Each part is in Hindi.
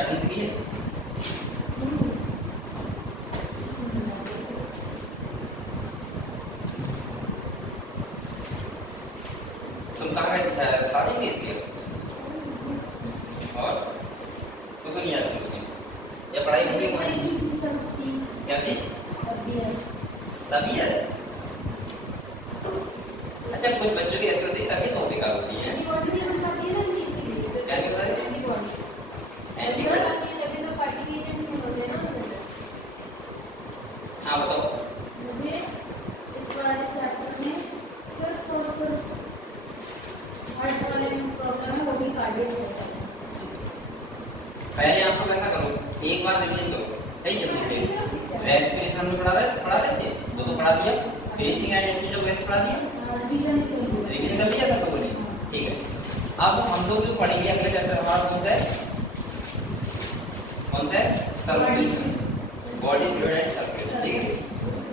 क्या ढंग की है? तुम कहाँ गए था देंगे इसलिए और तो नहीं आता तुम्हें या पढ़ाई नहीं क्या थी तभी है। अच्छा कुछ बच्चों की ऐसी होती है तभी तो बेकार होती है हाँ बताओ मुझे इस वाले चैप्टर में सिर्फ और सिर्फ हार्ट वाले प्रॉब्लम है वो भी कार्डियक होता है। पहले आप लोग ऐसा करो एक बार रिवीजन करो सही जल्दी से। रेस्पिरेशन में पढ़ा रहे थे वो तो पढ़ा दिया। ब्रीथिंग एंड एक्सरसाइज वैसे पढ़ा दिया रिवीजन कर लिया सब लोगों ने ठीक है। अब हम लोग जो पढ़ेंगे अगले चैप्टर हमारा कौन सा है circulation body fluid and circulation ठीक है।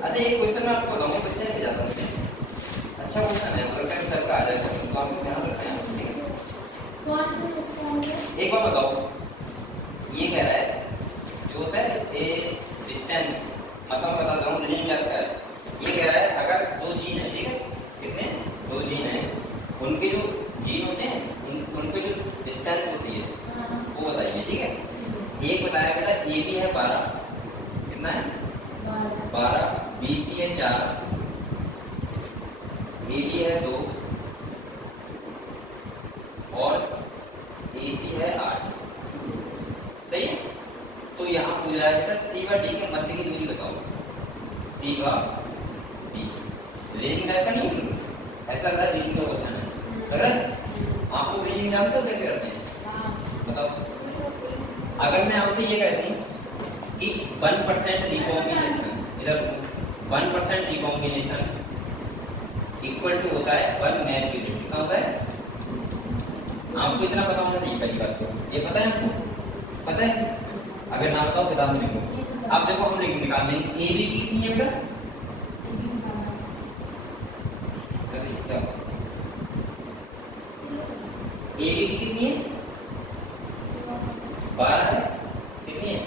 अच्छा एक क्वेश्चन मैं आपको बताऊंगा बच्चे नहीं जाता मुझे अच्छा क्वेश्चन है अगर कहीं सर का आ जाएगा तो आपको ध्यान रखना है ठीक है। एक बार बताओ ये कह रहा है जो होता है ए डिस्टेंस मतलब मैं बताता हूँ रीजन क्या है। ये कह रहा है अगर दो जीन है ठीक है कितने दो जीन है उनके जो जीन होते हैं उनके जो डिस्टेंस होती है वो बताइए ठीक है। एक बताया बेटा ए बी है 12 कितना है 12 बी सी है 4 ए डी है 2 और ए सी है 8 सही है। तो यहाँ पूछ रहा है बेटा सी व डी के मध्य की दूरी बताओ सी व डी रेंज टाइप का नहीं ऐसा लग रहा है रेंज का क्वेश्चन है अगर आप लोग रेंज जानते हो कैसे करते हैं बताओ। अगर मैं आपसे ये कहता हूँ कि 1% रिकॉम्बिनेशन इधर 1% रिकॉम्बिनेशन इक्वल टू होता है 1 मैच यूनिट कितना होता है आपको इतना पता होना चाहिए पहली बात तो ये पता है आपको पता है अगर ना बताओ किताब में लिखो। अब देखो हम निकाल लेंगे ए बी की कितनी है बेटा ए बी की कितनी है 12 है कितनी है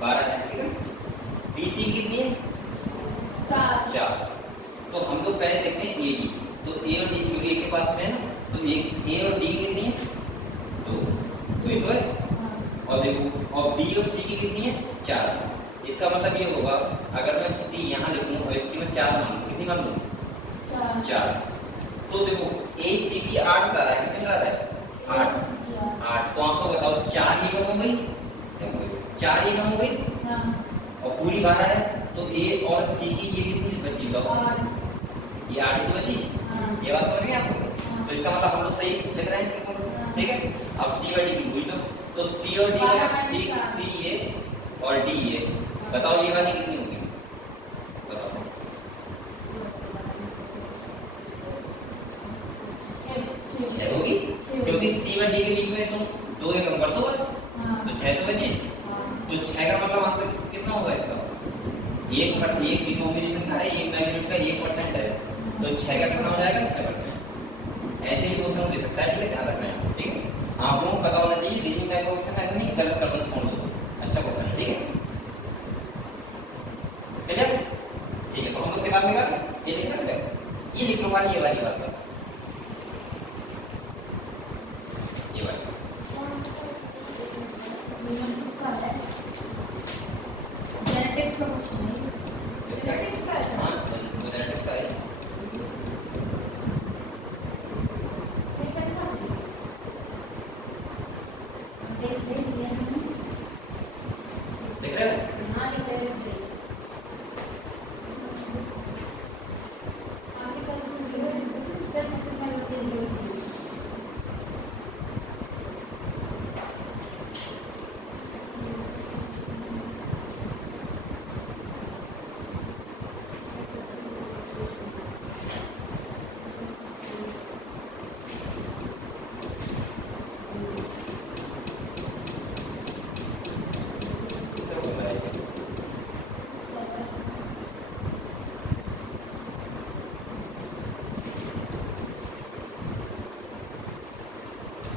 12 है ठीक है। बी सी कितनी है 4 तो हम लोग पहले देखते हैं ए बी तो ए और डी क्योंकि एक के पास में है ना तो एक ए और डी कितनी है 2 तो ये तो है और देखो और बी और सी की कितनी है 4 इसका मतलब ये होगा अगर मैं सी यहाँ लिखूँ और इसकी मैं 4 मान लूँ कितनी मान लूँ 4 तो देखो ए सी की 8 बता रहा है कितने बता रहा है 8 तो आपको बताओ 4 ये कम हो गई 4 ये कम हो गई और पूरी 12 है तो ए और सी की ये कितनी बची ये 8 ही तो बची ये बात समझ गए आपको। तो इसका मतलब हम लोग सही लिख रहे हैं ठीक है। अब सी और डी की पूछ लो तो सी और डी सी ये और डी ये बताओ ये वाली कितनी होगी बताओ 6 होगी क्योंकि सी और डी के बीच में तुम 2 एक कम कर दो बस तो 6 तो बचे तो 6 का मतलब आंसर कितना होगा इसका एक रिकॉम्बिनेशन का है एक मैग्नीट्यूड का 1% है तो 6 का कितना हो जाएगा 6%। ऐसे ही क्वेश्चन दे सकता है ठीक है ध्यान रखना है ठीक है। आप लोगों को पता होना चाहिए रीजनिंग टाइप का क्वेश्चन ऐसा नहीं गलत करना छोड़ दो अच्छा क्वेश्चन है ठीक है क्लियर ठीक है। तो हम लोग किताब में ये लिखना है ये लिख लो वाली ये वाली बात ये वाली जेनेटिक्स का कुछ नहीं जेनेटिक्स का है हाँ जेनेटिक्स का है देख रहे हो हाँ लिख रहे हैं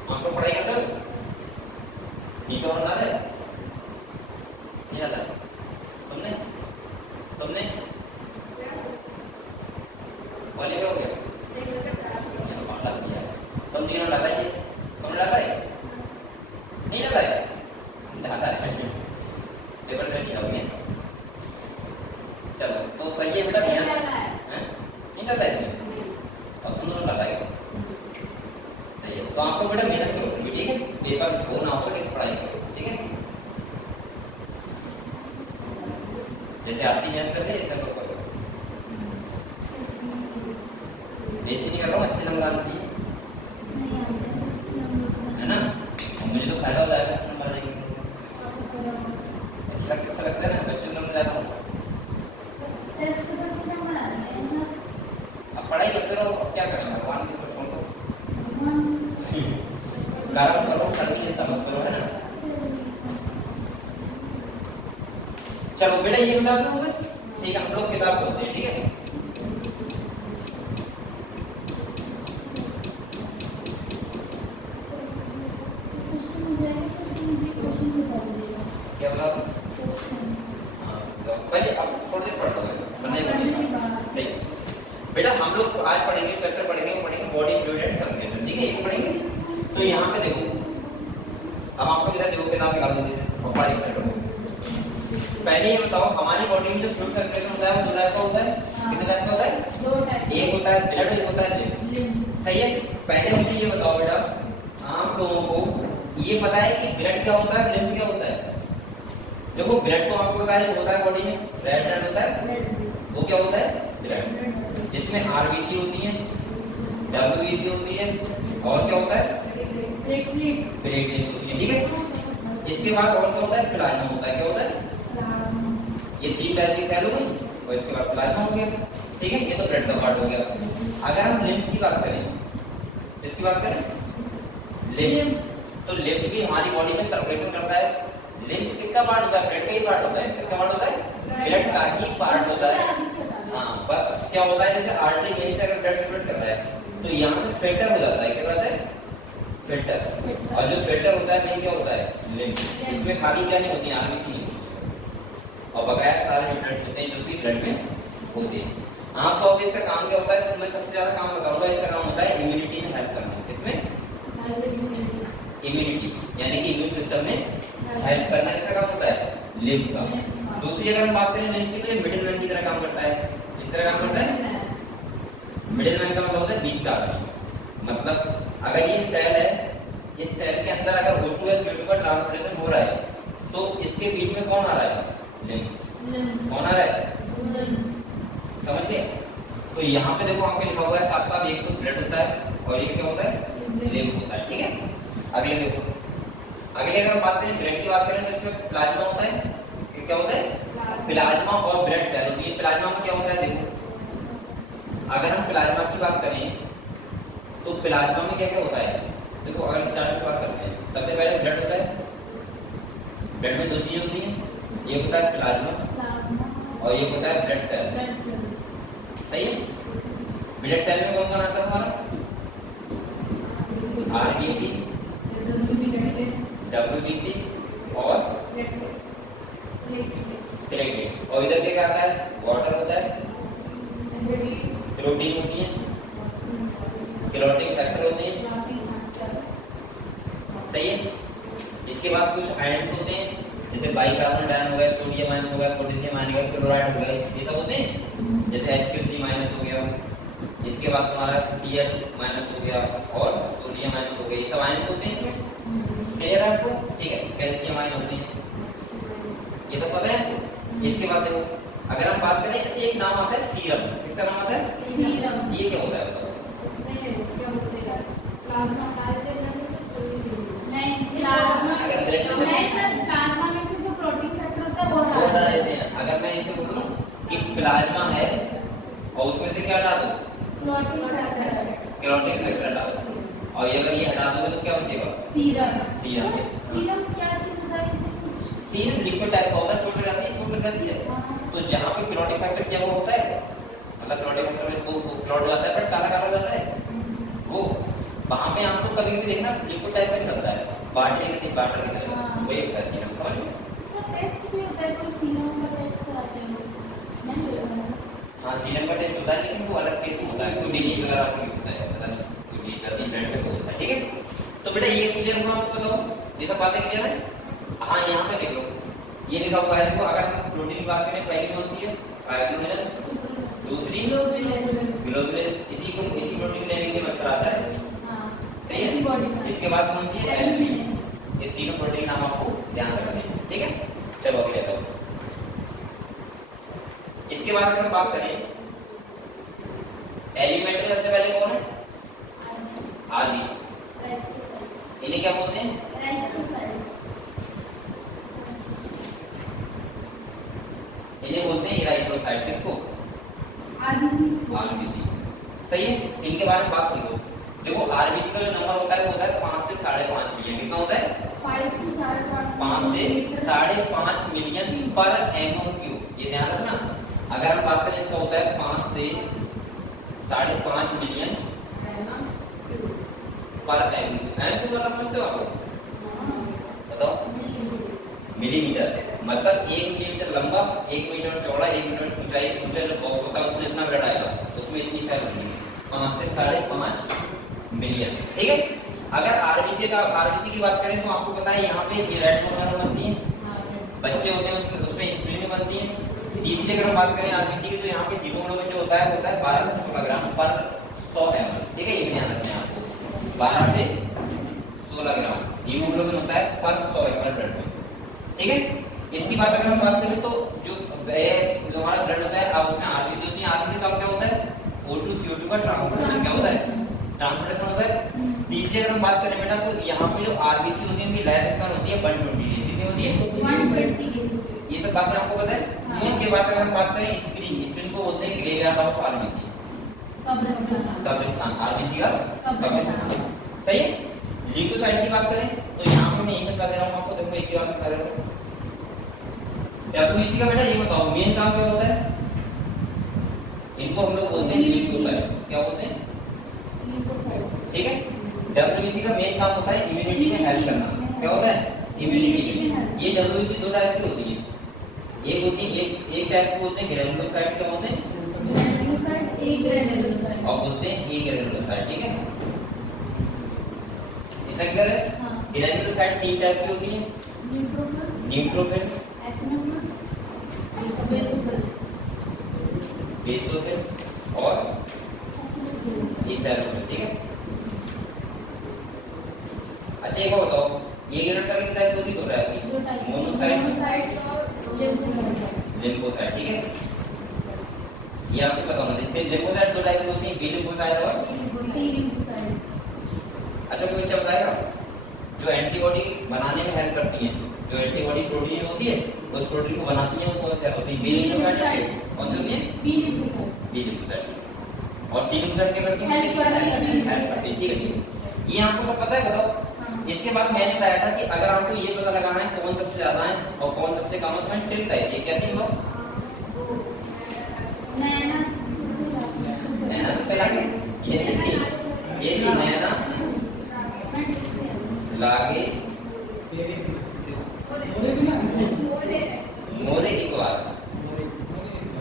आपको पढ़ाई कर नीचे डाला है नहीं डाला तुमने तुमने वाले हो गया डाल दिया तुम तीनों डाला है तुमने डाला है नहीं डाला है डाला है पेपर कर दिया होंगे चलो तो सही है बेटा नहीं डाला है अब तुम लोग डाला है सही है तो आपको बेटा मेहनत करो ठीक है पेपर हो ना हो सके पढ़ाई करो ठीक है जैसे आपकी मेहनत कर रहे ऐसा करो बेइज्जती नहीं कर रहा हूँ अच्छे नंबर आने चाहिए है ना और मुझे तो फायदा हो जाएगा अच्छे नंबर आ जाएंगे अच्छा लगता है ना बच्चों को नंबर ज्यादा होगा अब पढ़ाई करते रहो अब क्या करना भगवान के ऊपर छोड़ दो कारण करो सर्दी चिंता मत करो है ना चलो बेटा ये बता दूं मैं ठीक है हम लोग किताब खोलते हैं ठीक है क्या बोला हाँ तो पहले आप थोड़ी देर पढ़ लो सही बेटा हम लोग आज पढ़ेंगे चैप्टर पढ़ेंगे बॉडी फ्लूइड एंड सर्कुलेशन ठीक है ये पढ़ेंगे तो यहाँ पे देखो अब आपको किधर देखो किताब निकाल दीजिए और पढ़ाई स्टार्ट हो पहले ये बताओ हमारी बॉडी में जो फ्लूइड सर्कुलेशन होता है वो दो टाइप का होता है कितने टाइप का होता है दो टाइप एक होता है ब्लड एक होता है लिम्फ सही है पहले मुझे ये बताओ बेटा आप लोगों को ये पता है कि ब्लड क्या होता है लिम्फ क्या होता है देखो ब्लड तो आपको पता है होता है बॉडी में रेड ब्लड होता है वो क्या होता है ब्लड जिसमें आरबीसी होती है डब्ल्यूबीसी होती है और क्या होता है प्लेटलेट्स होती है ठीक है इसके बाद और क्या होता है प्लाज्मा होता है क्या होता है ये तीन टाइप की सेल हो गई और इसके बाद प्लाज्मा हो गया ठीक है ये तो ब्लड का पार्ट हो गया अगर हम लिम्फ की बात करें इसकी बात करें लिम्फ तो लिम्फ भी हमारी बॉडी में सर्कुलेशन करता है लिम्फ किसका पार्ट होता है ब्लड का ही पार्ट होता है किसका पार्ट होता है ब्लड का ही पार्ट होता है हाँ बस क्या होता है जैसे आर्टरी वेन से अगर ब्लड सर्कुलेट करता है तो यहाँ से फिल्टर हो जाता है क्या होता है फिल्टर और जो फिल्टर होता है मेन क्या होता है लिम्फ इसमें खाली क्या नहीं होती आरबीसी नहीं होती और बकाया सारे न्यूट्रिएंट्स होते हैं जो कि ब्लड में होते हैं आप तो इसका काम क्या होता है तो मैं सबसे ज्यादा काम बताऊंगा इसका काम होता है इम्यूनिटी में हेल्प करना किसमें इम्यूनिटी यानी कि इम्यून सिस्टम में हेल्प करना किसका काम होता है लिम्फ का दूसरी अगर हम बात करें लिम्फ की तो ये मिडिल मैन की तरह काम करता है किस तरह काम करता है मिडिल मैन का मतलब होता है बीच का आदमी मतलब अगर ये सेल है इस सेल के अंदर अगर O2 या CO2 का ट्रांसपोर्टेशन हो रहा है तो इसके बीच में कौन आ रहा है लिम्फ कौन आ रहा है समझ गए तो यहाँ पे देखो हमको लिखा हुआ है साथ साथ एक तो ब्लड होता है और एक क्या होता है लिम्फ होता है ठीक है अगले देखो अगले अगर हम बात करें ब्लड की बात करें तो इसमें प्लाज्मा होता है क्या होता है प्लाज्मा और ब्लड सेल होती है प्लाज्मा में क्या होता है देखो अगर हम प्लाज्मा की बात करें तो प्लाज्मा में क्या क्या होता है देखो अगर स्टार्ट की बात करते हैं सबसे पहले ब्लड होता है ब्लड में दो चीजें होती हैं एक होता है प्लाज्मा और एक होता है ब्लड सेल सही है ब्लड सेल में कौन कौन आता है हमारा आरबीसी डब्ल्यूबीसी और प्लेटलेट्स और इधर क्या आता है वाटर होता है प्रोटीन होती है क्लोटिंग फैक्टर होते हैं सही है इसके बाद कुछ आयन्स होते हैं जैसे बाइकार्बोनेट आयन हो गया सोडियम आयन हो गया पोटेशियम आयन हो गया क्लोराइड हो गया ये सब होते हैं जैसे H3- हो गया इसके बाद तुम्हारा Cl- हो गया और सोडियम आयन हो गया ये सब आयन्स होते हैं क्लियर है आपको ठीक है कैल्शियम आयन होते हैं ये सब पता है इसके बाद देखो अगर हम बात करें अच्छा एक नाम आता है सीरम किसका नाम आता है सीरम ये क्या होता है बताओ अगर प्लाज्मा में से जो प्रोटीन फैक्टर होता है वो हटा देते हैं अगर मैं इसे बोलूं कि प्लाज्मा है और उसमें से क्या हटा दो क्लोटिंग फैक्टर हटा दो और अगर ये हटा दोगे तो क्या बचेगा सीरम क्या चीज होता है सीरम लिक्विड टाइप का होता है छोटी रहती है तो जहाँ पे क्लोटिंग फैक्टर क्या वो होता है मतलब क्लोटिंग फैक्टर में वो क्लोट जाता है बट काला काला जाता है वो वहां पे आपको कभी भी देखना लिक्विड टाइप का निकलता है बाटने के बाटर की तरह हाँ। वही होता है सीरम, समझ गए? इसका टेस्ट भी होता है, कोई सीरम का टेस्ट कराते हैं लोग, मैंने देखा है। हाँ सीरम का टेस्ट होता है लेकिन वो अलग केस में होता है, कोई डिलीट वगैरह आपको नहीं होता है, पता नहीं कोई डिलीट ब्रांड पे होता है, ठीक है? तो बेटा ये क्लियर हुआ आपको, बताओ ये सब बातें क्लियर है? हाँ यहाँ पे देख लो ये लिखा हुआ है, देखो अगर हम प्रोटीन की बात करें पहली कौन सी है? साइक्लोमिनस, दूसरी ग्लोबुलिन, इसी प्रोटीन लेने के लिए मच्छर आता है, सही है? इसके बाद कौन सी है? एल्ब्यूमिन। ये तीनों प्रोटीन नाम आपको ध्यान रखने हैं, ठीक है? चलो अगले बताओ। इसके बाद अगर हम बात करें एलिमेंट्री, सबसे पहले कौन है? आरबीसी। इन्हें क्या बोलते हैं? इन्हें बोलते हैं इराइथ्रोसाइट। किसको? आरबीसी। सही है? इनके बारे में बात सुनो। देखो आरबीसी का जो नंबर होता है वो होता है 5 से 5.5 मिलियन। कितना होता है? 5 से 5.5 मिलियन पर एमओ क्यूब। ये ध्यान रखना। अगर हम बात करें इसका होता है 5 से 5.5 मिलियन पर एम क्यूब मतलब समझते हो आप? बताओ। मिलीमीटर मतलब 1 मिलीमीटर लंबा, 1 मीटर चौड़ा, 1 मीटर ऊंचाई, ऊंचा जो बॉक्स होता है उसमें इतना ब्लड आएगा, उसमें इतनी सेल होगी 5 से 5.5 मिलियन, ठीक है? अगर आरबीसी की बात करें तो आपको पता है यहाँ पे ये रेड वगैरह बनती है, बच्चे होते हैं उसमें स्प्लीन बनती है। तीसरी अगर हम बात करें आरबीसी की तो यहाँ पे हीमोग्लोबिन जो होता है 12 से 16 ग्राम पर 100 ml, ठीक है? ये ध्यान रखना है आपको, 12 से 16 ग्राम हीमोग्लोबिन होता है पर 100 ml ब्लड में, ठीक है? इसकी बात अगर हम बात करें तो जो हमारा ब्लड होता है उसमें आरबीसी होती है। आरबीसी का क्या होता है? O2 CO2 का ट्रांसपोर्टेशन क्या होता है? ट्रांसपोर्टेशन होता है। तीसरी अगर हम बात करें बेटा तो यहाँ पे जो आरबीसी होती है उनकी लाइफ स्पैन होती है 120 कितनी होती है? 120। ये सब बातें आपको पता है? हाँ। इसके बाद अगर हम बात करें स्क्रीन को बोलते हैं ग्रेवयार्ड ऑफ आरबीसी, कब्रिस्तान। आरबीसी का कब्रिस्तान, सही है? ल्यूकोसाइट की बात करें तो यहाँ पे मैं यही बता दे रहा हूँ आपको, देखो एक ही बात बता दे रहा हूँ। डब्ल्यूबीसी का बेटा ये बताओ मेन काम क्या होता है? इनको हम लोग बोलते हैं ल्यूकोसाइट। क्या बोलते हैं? ठीक है? डब्ल्यूबीसी का मेन काम होता है इम्यूनिटी में हेल्प करना। क्या होता है? इम्यूनिटी। ये डब्ल्यूबीसी दो टाइप की होती है, एक होती है एक टाइप को बोलते हैं ग्रैनुलोसाइट। क्या बोलते हैं? और बोलते हैं ए ग्रैनुलोसाइट, ठीक है? इतना क्लियर है? ग्रैनुलोसाइट 3 टाइप की होती है, न्यूट्रोफिल, बेसोफिल और ईथेरोफिल, ठीक है? अच्छा एक और बताओ, ये ग्रैनुलोसाइट किस टाइप की होती है? दो टाइप की, मोनोसाइट और लिम्फोसाइट, ठीक है? ये आपको पता होना चाहिए। लिम्फोसाइट दो टाइप की होती है, बी लिम्फोसाइट और टी लिम्फोसाइट। अच्छा कोई बच्चा बताएगा जो एंटीबॉडी बनाने में हेल्प करती है, जो एंटीबॉडी प्रोटीन होती है उस प्रोटीन को बनाती है वो कौन सी होती है? B lymphocyte. कौन सी होती है? B lymphocyte. और टी लिम्फोसाइट क्या करती है? हेल्प करती है, ठीक है? ये आपको सब पता है? बताओ। इसके बाद मैंने बताया था कि अगर आपको ये पता लगाना है कौन सबसे ज्यादा है और कौन सबसे कम है तो मैं ट्रिक टाइप क्या थी वो नैना से लागे ये थी नैना लागे मोरे एक बार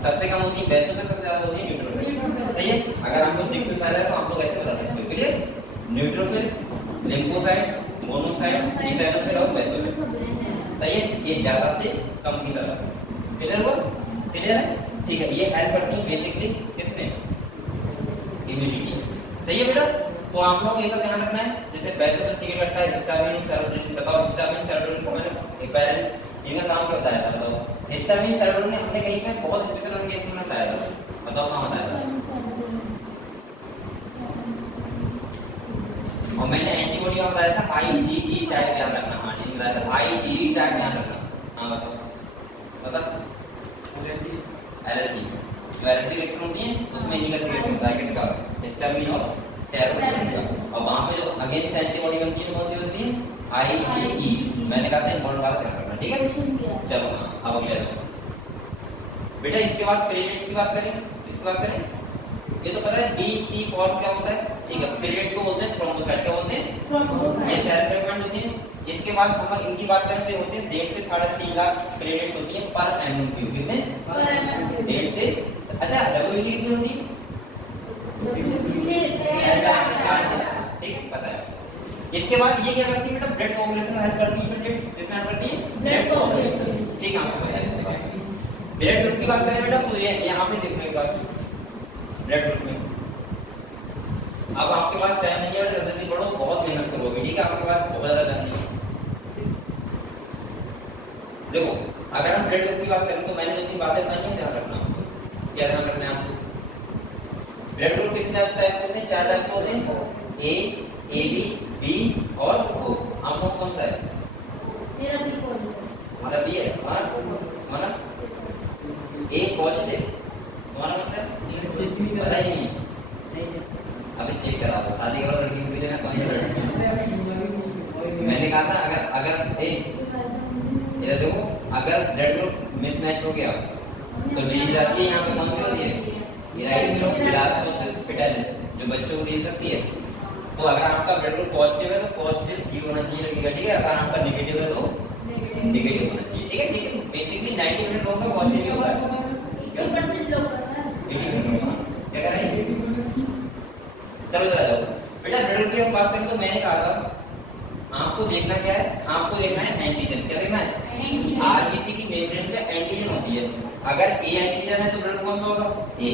सबसे कम होती है पैसों में, सबसे ज्यादा होती है न्यूट्रोफिल, सही है? अगर हमको सिंपल है तो आप लोग ऐसे बता सकते हो, क्लियर? न्यूट्रोफिल, लिम्फोसाइट, मोनोसाइट, ईथेरोफिल और बेसोफिल, सही है? ये ज्यादा से कम की तरफ, क्लियर हुआ? क्लियर है? ठीक है? ये हेल्प करती है बेसिकली किसमें? इम्यूनिटी, सही है बेटा? तो आप लोग ये सब ध्यान रखना है। जैसे बेसोफिल सीक्रेट करता है हिस्टामिन, सेरोटोनिन। बताओ हिस्टामिन सेरोटोनिन को मैंने एक पैरेंट इनका काम क्या बताया था? बताओ। हिस्टामिन सेरोटोनिन हमने कहीं पे बहुत स्पेशल केस में बताया था, बताओ कहाँ बताया था? और मैंने एंटीबॉडी का बताया था IgE टैग ध्यान रखना। हाँ नहीं बताया था IgE टैग ध्यान रखना। हाँ बताओ एलर्जी, जो एलर्जी रिएक्शन होती है उसमें इनका सीक्रेट होता है किसका? हिस्टामिन और सेरोटोनिन का। और वहां पे जो अगेंस्ट एंटीबॉडी बनती है कौन सी बनती है? IgE। मैंने कहा था इम्पोर्टेंट बात ध्यान रखना, ठीक है? चलो अब अगले बेटा इसके बाद पीरियड्स की बात करें, इसकी बात करें। ये तो पता है डी फॉर्म क्या होता है, ठीक है? पीरियड्स को बोलते हैं थ्रोम्बोसाइट। क्या बोलते हैं? ये सेल फ्रेगमेंट होती है इसके बाद हम इनकी बात करें तो होते हैं 1.5 से 3.5 लाख प्लेटलेट्स होती है पर एमएम क्यूब। कितने? पर एमएम क्यूब। 1.5 से अच्छा डब्ल्यूबीसी कितनी होती है? 6 लाख। ठीक पता है। इसके बाद ये क्या करती है बेटा? ब्लड कोagulation में हेल्प करती है प्लेटलेट्स। किसमें हेल्प करती है? ब्लड कोagulation। ठीक है आपको पता है। ब्लड ग्रुप की बात करें बेटा तो ये यहाँ पे देखने की बात ब्लड ग्रुप में अब आपके पास टाइम नहीं है बेटा, जल्दी पढ़ो, बहुत मेहनत करोगे। ठीक है आपके पास बहुत ज्यादा टाइम नहीं है। देखो अगर हम ब्लड ग्रुप की बात करें तो मैंने जितनी बातें बताई हैं ध्यान रखना। क्या ध्यान रखना है आपको? ब्लड ग्रुप कितने टाइप होते हैं? 4 टाइप होते हैं, ए, बी, बी और ओ। आपको कौन सा है? मेरा बी पॉजिटिव। हमारा बी है। हमारा ए पॉजिटिव। तुम्हारा मतलब पता ही नहीं। अभी चेक करा दो, शादी करो लड़की को भी लेना कौन सा लड़की। मैंने कहा था अगर ए ये देखो अगर ब्लड ग्रुप मिसमैच हो गया तो डी जाती है। यहाँ पे कौन सी होती है? इलास्टोसिस फेटालिस जो बच्चों को दी सकती है। तो अगर आपका ब्लड ग्रुप पॉजिटिव है तो पॉजिटिव डी होना चाहिए लड़की का। ठीक है अगर आपका नेगेटिव है तो नेगेटिव होना चाहिए। ठीक है ठीक है बेसिकली 90% लोगों का पॉजिटिव होगा। 80% लोग का सर 80% क्या कर रहे हैं? चलो चला जाओ बेटा। ब्लड ग्रुप की हम बात करें तो मैंने कहा था आपको देखना क्या है? आपको देखना है एंटीजन। क्या देखना है? आरबीसी की मेम्ब्रेन पे एंटीजन होती है। अगर ए एंटीजन है तो ब्लड कौन सा होगा? ए।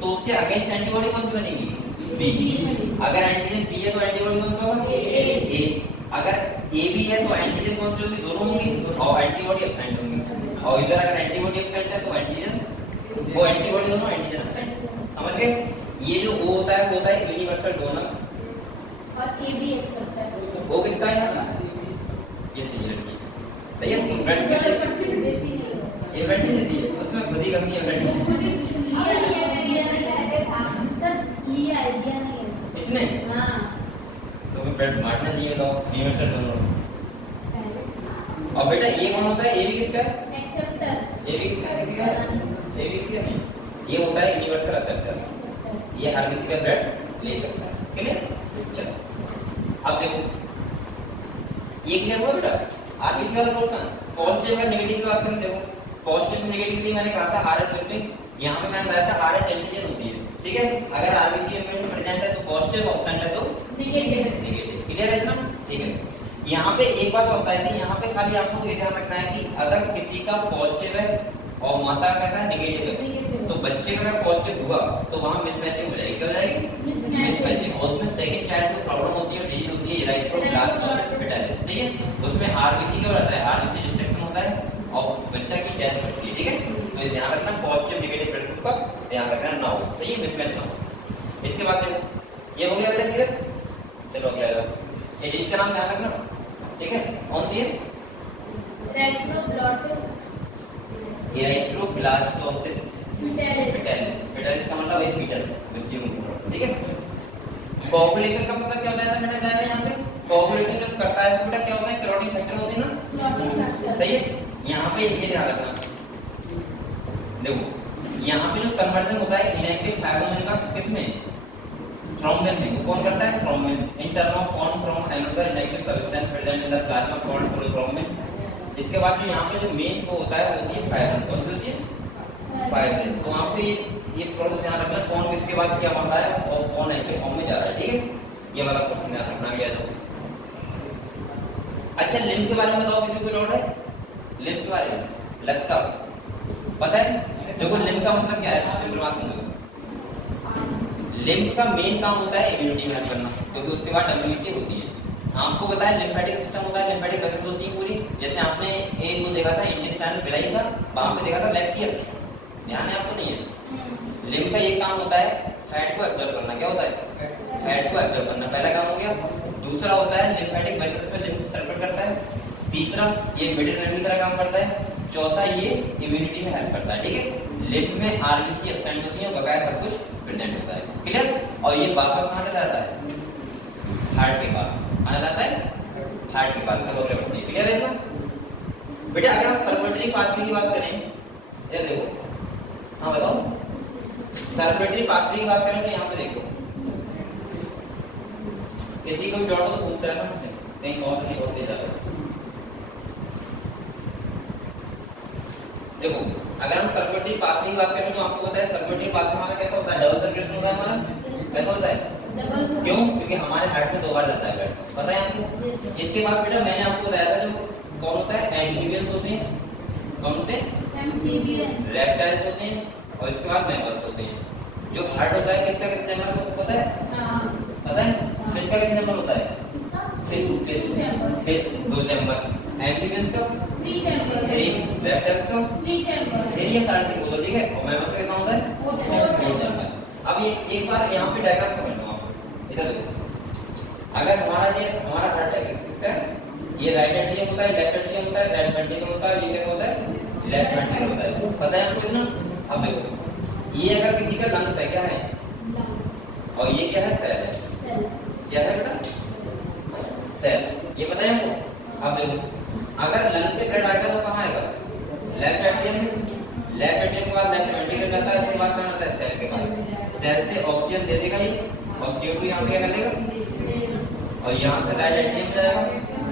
तो उसके अगेंस्ट एंटीबॉडी कौन सी बनेगी? बी। अगर एंटीजन बी है तो एंटीबॉडी कौन सा होगा? ए। अगर ए बी है तो एंटीजन कौन सी होगी? दोनों होंगी और एंटीबॉडी एब्सेंट होंगी। और इधर अगर एंटीबॉडी एब्सेंट है तो एंटीजन वो एंटीबॉडी दोनों एंटीजन एब्सेंट। समझ गए? ये जो ओ होता है वो होता है यूनिवर्सल डोनर और ए बी एक्सेप्ट है। वो किसका है? ये सही लड़की सही है। तो ब्लड देती नहीं है। ये ब्लड नहीं देती है, उसमें खुद ही कमी है ब्लड इसमें। हाँ तो ब्लड बांटना चाहिए बताओ यूनिवर्सल डोनर। और बेटा ये कौन होता है? ए बी किसका है? एक्सेप्टर। ए बी किसका है? ए बी किसका नहीं, ये होता है यूनिवर्सल एक्सेप्टर। ये हर किसी का ब्लड ले सकता है। क्लियर? चलो अब देखो ये क्लियर हुआ बेटा। आगे इसका क्वेश्चन पॉजिटिव और नेगेटिव की बात करें। देखो पॉजिटिव नेगेटिव के लिए मैंने कहा था आरएच लिंकिंग। यहाँ पे मैंने बताया था आरएच एंटीजन होती है। ठीक है अगर आरबीसी में प्रेजेंट है तो पॉजिटिव, ऑप्शन है तो नेगेटिव। क्लियर है ना? ठीक है यहाँ पे एक बात होता है कि यहाँ पे खाली आपको ये ध्यान रखना है कि अगर किसी का पॉजिटिव है और माता का कैसा नेगेटिव है तो बच्चे का अगर पॉजिटिव हुआ तो वहां मिसमैचिंग हो जाएगी। क्या हो जाएगी? मिसमैचिंग। और उसमें सेकंड चाइल्ड को प्रॉब्लम होती है, डिजीज होती है इराइथ्रोब्लास्टोसिस फेटालिस। ठीक है उसमें आरबीसी क्या रहता है? आरबीसी डिस्ट्रक्शन होता है और बच्चा की डेथ होती है। ठीक है तो ध्यान रखना पॉजिटिव नेगेटिव ब्लड ग्रुप का ध्यान रखना ना हो। तो ये मिसमैच ना हो। इसके बाद देखो ये हो गया बेटा क्लियर। चलो अगला ये डिश का नाम ध्यान रखना। ठीक है कौन सी है? इराइथ्रोब्लास्टोसिस फेटालिस। फेटालिस का मतलब है फीटल बच्चे में। ठीक है कोagulation का मतलब क्या होता है? मैंने बताया यहाँ पे कोagulation जो करता है तो बेटा क्या होता है? क्लॉटिंग फैक्टर होते हैं ना। सही है यहाँ पे ये ध्यान रखना। देखो यहाँ पे जो कन्वर्जन होता है इनएक्टिव फाइब्रोमिन का किसमें? थ्रोम्बिन में। कौन करता है? Thrombin. In term of form from another inactive substance present in the plasma called prothrombin. इसके बाद जो यहाँ पे जो मेन को होता है वो होती है फाइब्रिन। कौन सी होती है? फाइब्रिन। तो वहाँ पे ये प्रोसेस ध्यान रखना कौन किसके बाद क्या बन रहा है और कौन एक्टिव फॉर्म में जा रहा है। ठीक है ये वाला क्वेश्चन ध्यान रखना गया। तो अच्छा लिम्फ के बारे में बताओ किसी को डाउट है? लिम्फ के बारे में लस्का पता है? देखो लिम्फ का मतलब क्या है? सिंपल बात सुनो। लिम्फ का मेन काम होता है इम्यूनिटी मैच करना क्योंकि उसके बाद इम्यूनिटी होती है। आपको पता है लिम्फेटिक सिस्टम होता है, लिम्फेटिक वेसल्स होती है पूरी। जैसे आपने एक को देखा था इंटेस्टाइन बिलाई था, वहां पे देखा था लेफ्ट ईयर, ध्यान है आपको? नहीं है। लिम्फ का एक काम होता है फैट को एब्जॉर्ब करना। क्या होता है? फैट को एब्जॉर्ब करना पहला काम हो गया। दूसरा होता है लिम्फेटिक वेसल्स में लिम्फ सर्कुलेट करता है। तीसरा ये मिडिल वेन की तरह काम करता है। चौथा ये इम्यूनिटी में हेल्प करता है। ठीक है लिम्फ में आरबीसी एब्सेंट होती है, बकाया सब कुछ प्रेजेंट होता है। क्लियर? और ये वापस कहां चला जाता है? हार्ट के पास आना जाता है, हार्ट के पास सब अगले बढ़ते हैं। क्लियर है ना बेटा? अगर हम सर्कुलेटरी पाथवे की बात करें, ये देखो, हाँ बताओ, सर्कुलेटरी पाथवे की बात करें तो यहाँ पे देखो, किसी को भी डाउट हो तो पूछते रहना मुझसे। कहीं और नहीं होते जा रहे। देखो अगर हम सर्कुलेटरी पाथ की बात करें तो आपको पता है सर्कुलेटरी पाथ हमारा कैसा होता है, डबल सर्कुलेशन होता है हमारा। कैसा होता है? क्यों? क्योंकि हमारे हार्ट में 2 बार जाता है ब्लड, पता है आपको। इसके बाद बेटा मैंने आपको बताया था जो कौन होता है, एम्फीबियंस होते हैं। कौन होते हैं? एम्फीबियंस। रेप्टाइल्स होते हैं और इसके बाद मैमल्स होते हैं। जो हार्ट होता है किसका कितने नंबर होता है पता है? हां पता है। फिश का कितने नंबर होता है? Fish 2 chamber. एम्फीबियंस का 3 चैम्बर। 3। रेप्टाइल्स का 3 चैम्बर। फिर ये 3.5 बोलो, ठीक है। और मैमल्स का कितना होता है? 4 चैम्बर। अब ये एक बार यहाँ पे डायग्राम समझ लो आप। इधर देखो, अगर हमारा हार्ट है किसका है? ये राइट एट्रियम होता है, लेफ्ट एट्रियम होता है, राइट वेंट्रिकल होता है, ये क्या होता है? लेफ्ट वेंट्रिकल होता है। पता है आपको इतना? अब देखो ये अगर किसी का लंग्स है, क्या है? और ये क्या है? सेल है। क्या है बेटा? सेल। ये पता है आपको? अब देखो अगर लंग से ब्लड आएगा तो कहाँ आएगा? लेफ्ट एट्रियम में। लेफ्ट एट्रियम के बाद लेफ्ट वेंट्रिकल जाता है, उसके बाद कहाँ आता है? सेल के पास। सेल से ऑक्सीजन दे देगा ये और CO2 यहाँ पे क्या कर लेगा और यहाँ से राइट एट्रियम में जाएगा,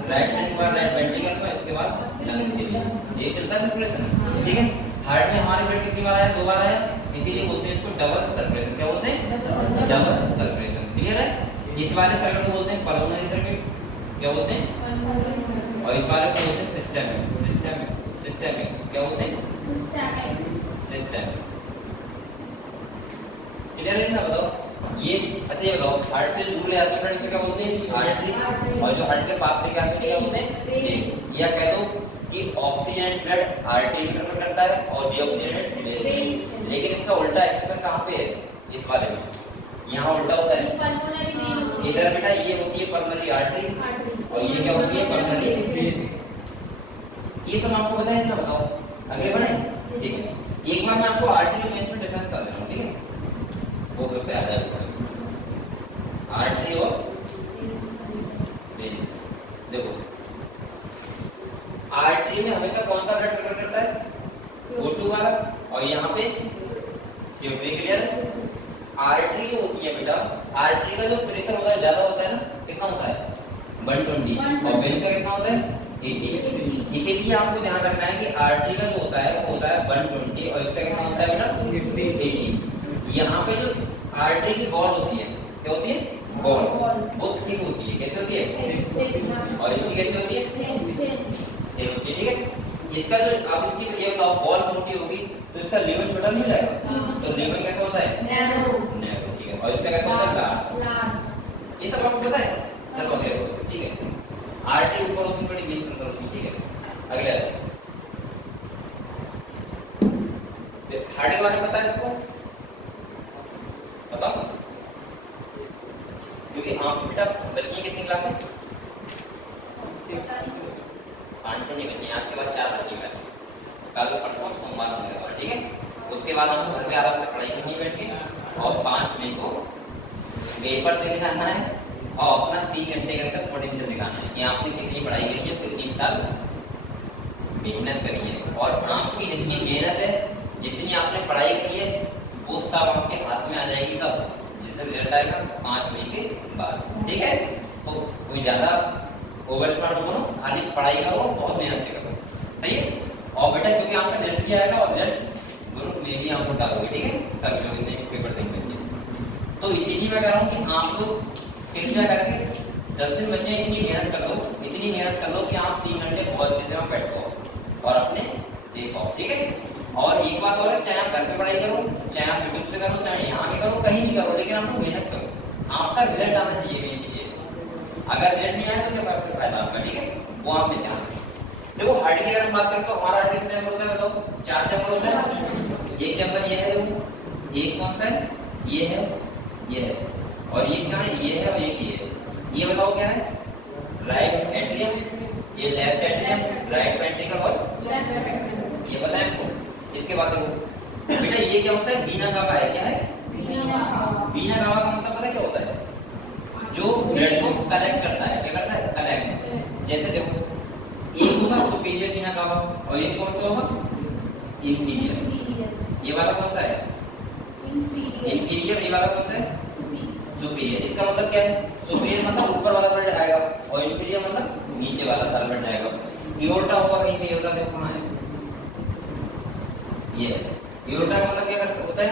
राइट एट्रियम के बाद राइट वेंट्रिकल में, इसके बाद लंग्स के लिए। ये चलता है सर्कुलेशन, ठीक है। हार्ट में हमारे ब्लड कितनी बार आया? 2 बार आया, इसीलिए बोलते हैं इसको डबल सर्कुलेशन। क्या बोलते हैं? Double circulation. क्लियर है? इस वाले सर्किट को बोलते हैं पल्मोनरी सर्किट। क्या बोलते हैं? और इस वाले को बोलते हैं सिस्टेमिक। सिस्टेमिक क्या बोलते हैं? सिस्टेमिक। क्लियर है ना? बताओ ये। अच्छा ये बताओ हार्ट से जुड़े जाते हैं ब्लड क्या बोलते हैं? आर्टरी। और जो हार्ट के पास से क्या बोलते हैं? वेन। या कह दो कि ऑक्सीजन ब्लड आर्टरी में करता है और डीऑक्सीजनेट वेन। लेकिन इसका उल्टा एक्शन कहाँ पे है? इस वाले में यहाँ उल्टा होता है। इधर बेटा ये होती है पल्मोनरी आर्टरी और ये क्या होती है? Pulmonary vein. ये सब आपको पता है ना? बताओ आगे बढ़े, ठीक है। एक बार मैं आपको आर्टरी वेन में डिफरेंस कर देता हूँ, ठीक है। वो करते आ जाएगा आर्टरी और वेन। देखो आर्टरी में हमेशा कौन सा ब्लड सर्कुलेट करता है? O2 वाला। और यहाँ पे CO2। क्लियर है? आर्टरी जो होती है बेटा, आर्टरी का जो प्रेशर होता है ज्यादा होता है ना, कितना होता है? 120। और वेन का कितना होता है? 80। इसीलिए आपको ध्यान रखना है कि आर्टरी का जो होता है वो होता है 120 और इसका कितना होता है बेटा? 80। यहाँ पे जो आर्टरी की बॉल होती है, क्या होती है? बॉल। वो थिक होती है। कैसे होती है? और इसकी कैसे होती है? ठीक है। इसका जो आप इसकी ये बताओ बॉल मोटी होगी तो इसका लेवल छोटा नहीं जाएगा, तो लेवल कैसा होता है? नैरो। ठीक है। और इसका कैसा होता है? लार्ज। ये सब आपको पता है? सब वगैरह, ठीक है। आर्टरी ऊपर होती है, बड़ी वेन अंदर होती है, ठीक है। अगले हार्ट के बारे में पता है आपको? बताओ। क्योंकि आप बेटा बच्ची कितनी क्लास है? 5 नहीं बच्ची, आज के बाद 4 बच्ची है। कल परसों सोमवार होने वाला, ठीक है। उसके बाद हमको घर पे आराम से पढ़ाई करनी बैठ के और 5 मई को पेपर देने जाना है और अपना 3 घंटे के अंदर पोटेंशियल दिखाना है कि आपने कितनी पढ़ाई करी है, कितनी साल मेहनत करी है। और आपकी जितनी मेहनत है, जितनी आपने पढ़ाई करी है, वो सब आपके हाथ में आ जाएगी। कब? जिससे रिजल्ट आएगा 5 मई के बाद, ठीक है। तो कोई ज्यादा ओवर स्मार्ट हो, खाली पढ़ाई करो, बहुत मेहनत से करो, सही है। और बेटा क्योंकि आपका रिजल्ट भी आएगा और रिजल्ट ग्रुप में भी आप लोग डालोगे, ठीक है। सब लोग इतने पेपर देंगे बच्चे। तो इसीलिए मैं कह रहा हूँ कि आप लोग कृपया करके 10 दिन बच्चे इतनी मेहनत कर लो, इतनी मेहनत कर लो कि आप 3 घंटे बहुत अच्छे से बैठ पाओ और अपने देखो, ठीक है। और एक बात और है, चाहे आप घर पे पढ़ाई करो, चाहे आप यूट्यूब से करो, चाहे यहाँ के करो, कहीं भी करो, लेकिन आप लोग मेहनत करो। आपका रिजल्ट आना चाहिए मेन चीज। अगर रिजल्ट नहीं आया तो क्या फायदा आपका, ठीक है। वो आप में ध्यान देखो। हार्ट की अगर हम बात करें तो हमारा हार्ट कितने चैम्बर होता है बताओ? 4 चैम्बर होता है। एक चैम्बर ये है, एक कौन सा है? ये है, ये है। और ये क्या है? ये है और एक ये है। ये बताओ क्या है? राइट एट्रियम, ये लेफ्ट एट्रियम, राइट वेंट्रिकल और ये पता है आपको? इसके बाद देखो बेटा ये क्या होता है? वीना कावा है। क्या है? वीना कावा का मतलब पता है क्या होता है? जो ब्लड को कलेक्ट करता है। क्या करता है? कलेक्ट। जैसे देखो एक होगा सुपीरियर वीना कावा और एक कौन सा होगा? इंफीरियर। ये वाला कौन सा है? इंफीरियर। ये वाला कौन सा है? सुपीरियर। इसका मतलब क्या है? सुपीरियर मतलब ऊपर वाला ब्लड आएगा और इंफीरियर मतलब एओर्टा होगा कहीं पे, एओर्टा देखो कहाँ है, ये एओर्टा का मतलब क्या होता है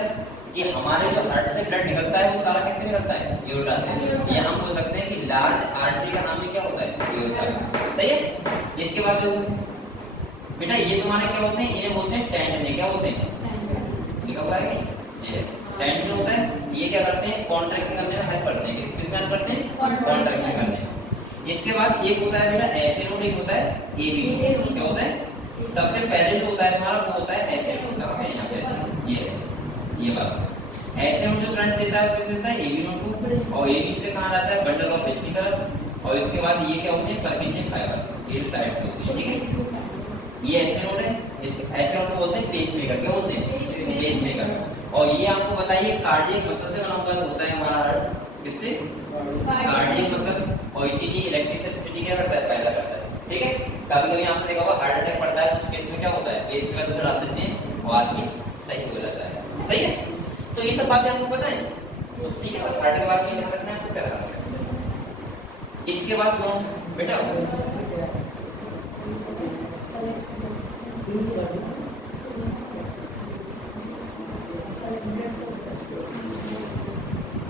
कि हमारे जो हार्ट से ब्लड निकलता है वो सारा कैसे निकलता है, एओर्टा से। या हम बोल सकते हैं कि लार्ज आर्टरी का नाम भी क्या होता है, एओर्टा। सही है। इसके बाद जो बेटा ये तुम्हारे क्या होते हैं, इन्हें बोलते हैं टेंडन। क्या होते हैं, लिखा हुआ है ये टेंडन होता है। ये क्या करते हैं, कॉन्ट्रैक्शन करने में हेल्प करते हैं। किसमें हेल्प करते हैं, कॉन्ट्रैक्शन करने में। इसके बाद एक होता है बेटा ऐसे नोड, एक होता है एबी नोड। क्या होता है, सबसे पहले जो होता है हमारा वो होता है ऐसे नोड। कहां पे, यहां पे, ये बात ऐसे नोड जो करंट देता है वो देता है एबी नोड को, और एबी से कहां जाता है, बंडल ऑफ पिच की तरफ। और इसके बाद ये क्या होते हैं, परपेंडिकुलर फाइबर, ये साइड से होती है। ठीक है, ये ऐसे नोड है, ऐसे नोड को बोलते हैं पेसमेकर। क्या बोलते हैं, पेसमेकर। और ये आपको बताइए कार्डियक मसल से बना हुआ होता है हमारा हार्ट, किससे, कार्डियक मसल। और इसीलिए इलेक्ट्रिसिटी क्या करता है, पैदा करता है। ठीक है, कभी कभी आपने देखा होगा हार्ट अटैक पड़ता है, उस केस में क्या होता है, पेसमेकर को चला देते हैं और आदमी सही हो जाता है। सही है, तो ये सब बातें आपको पता है, तो ठीक है, बस हार्ट के बारे में ध्यान रखना है आपको, क्या करना है। इसके बाद सुनो बेटा,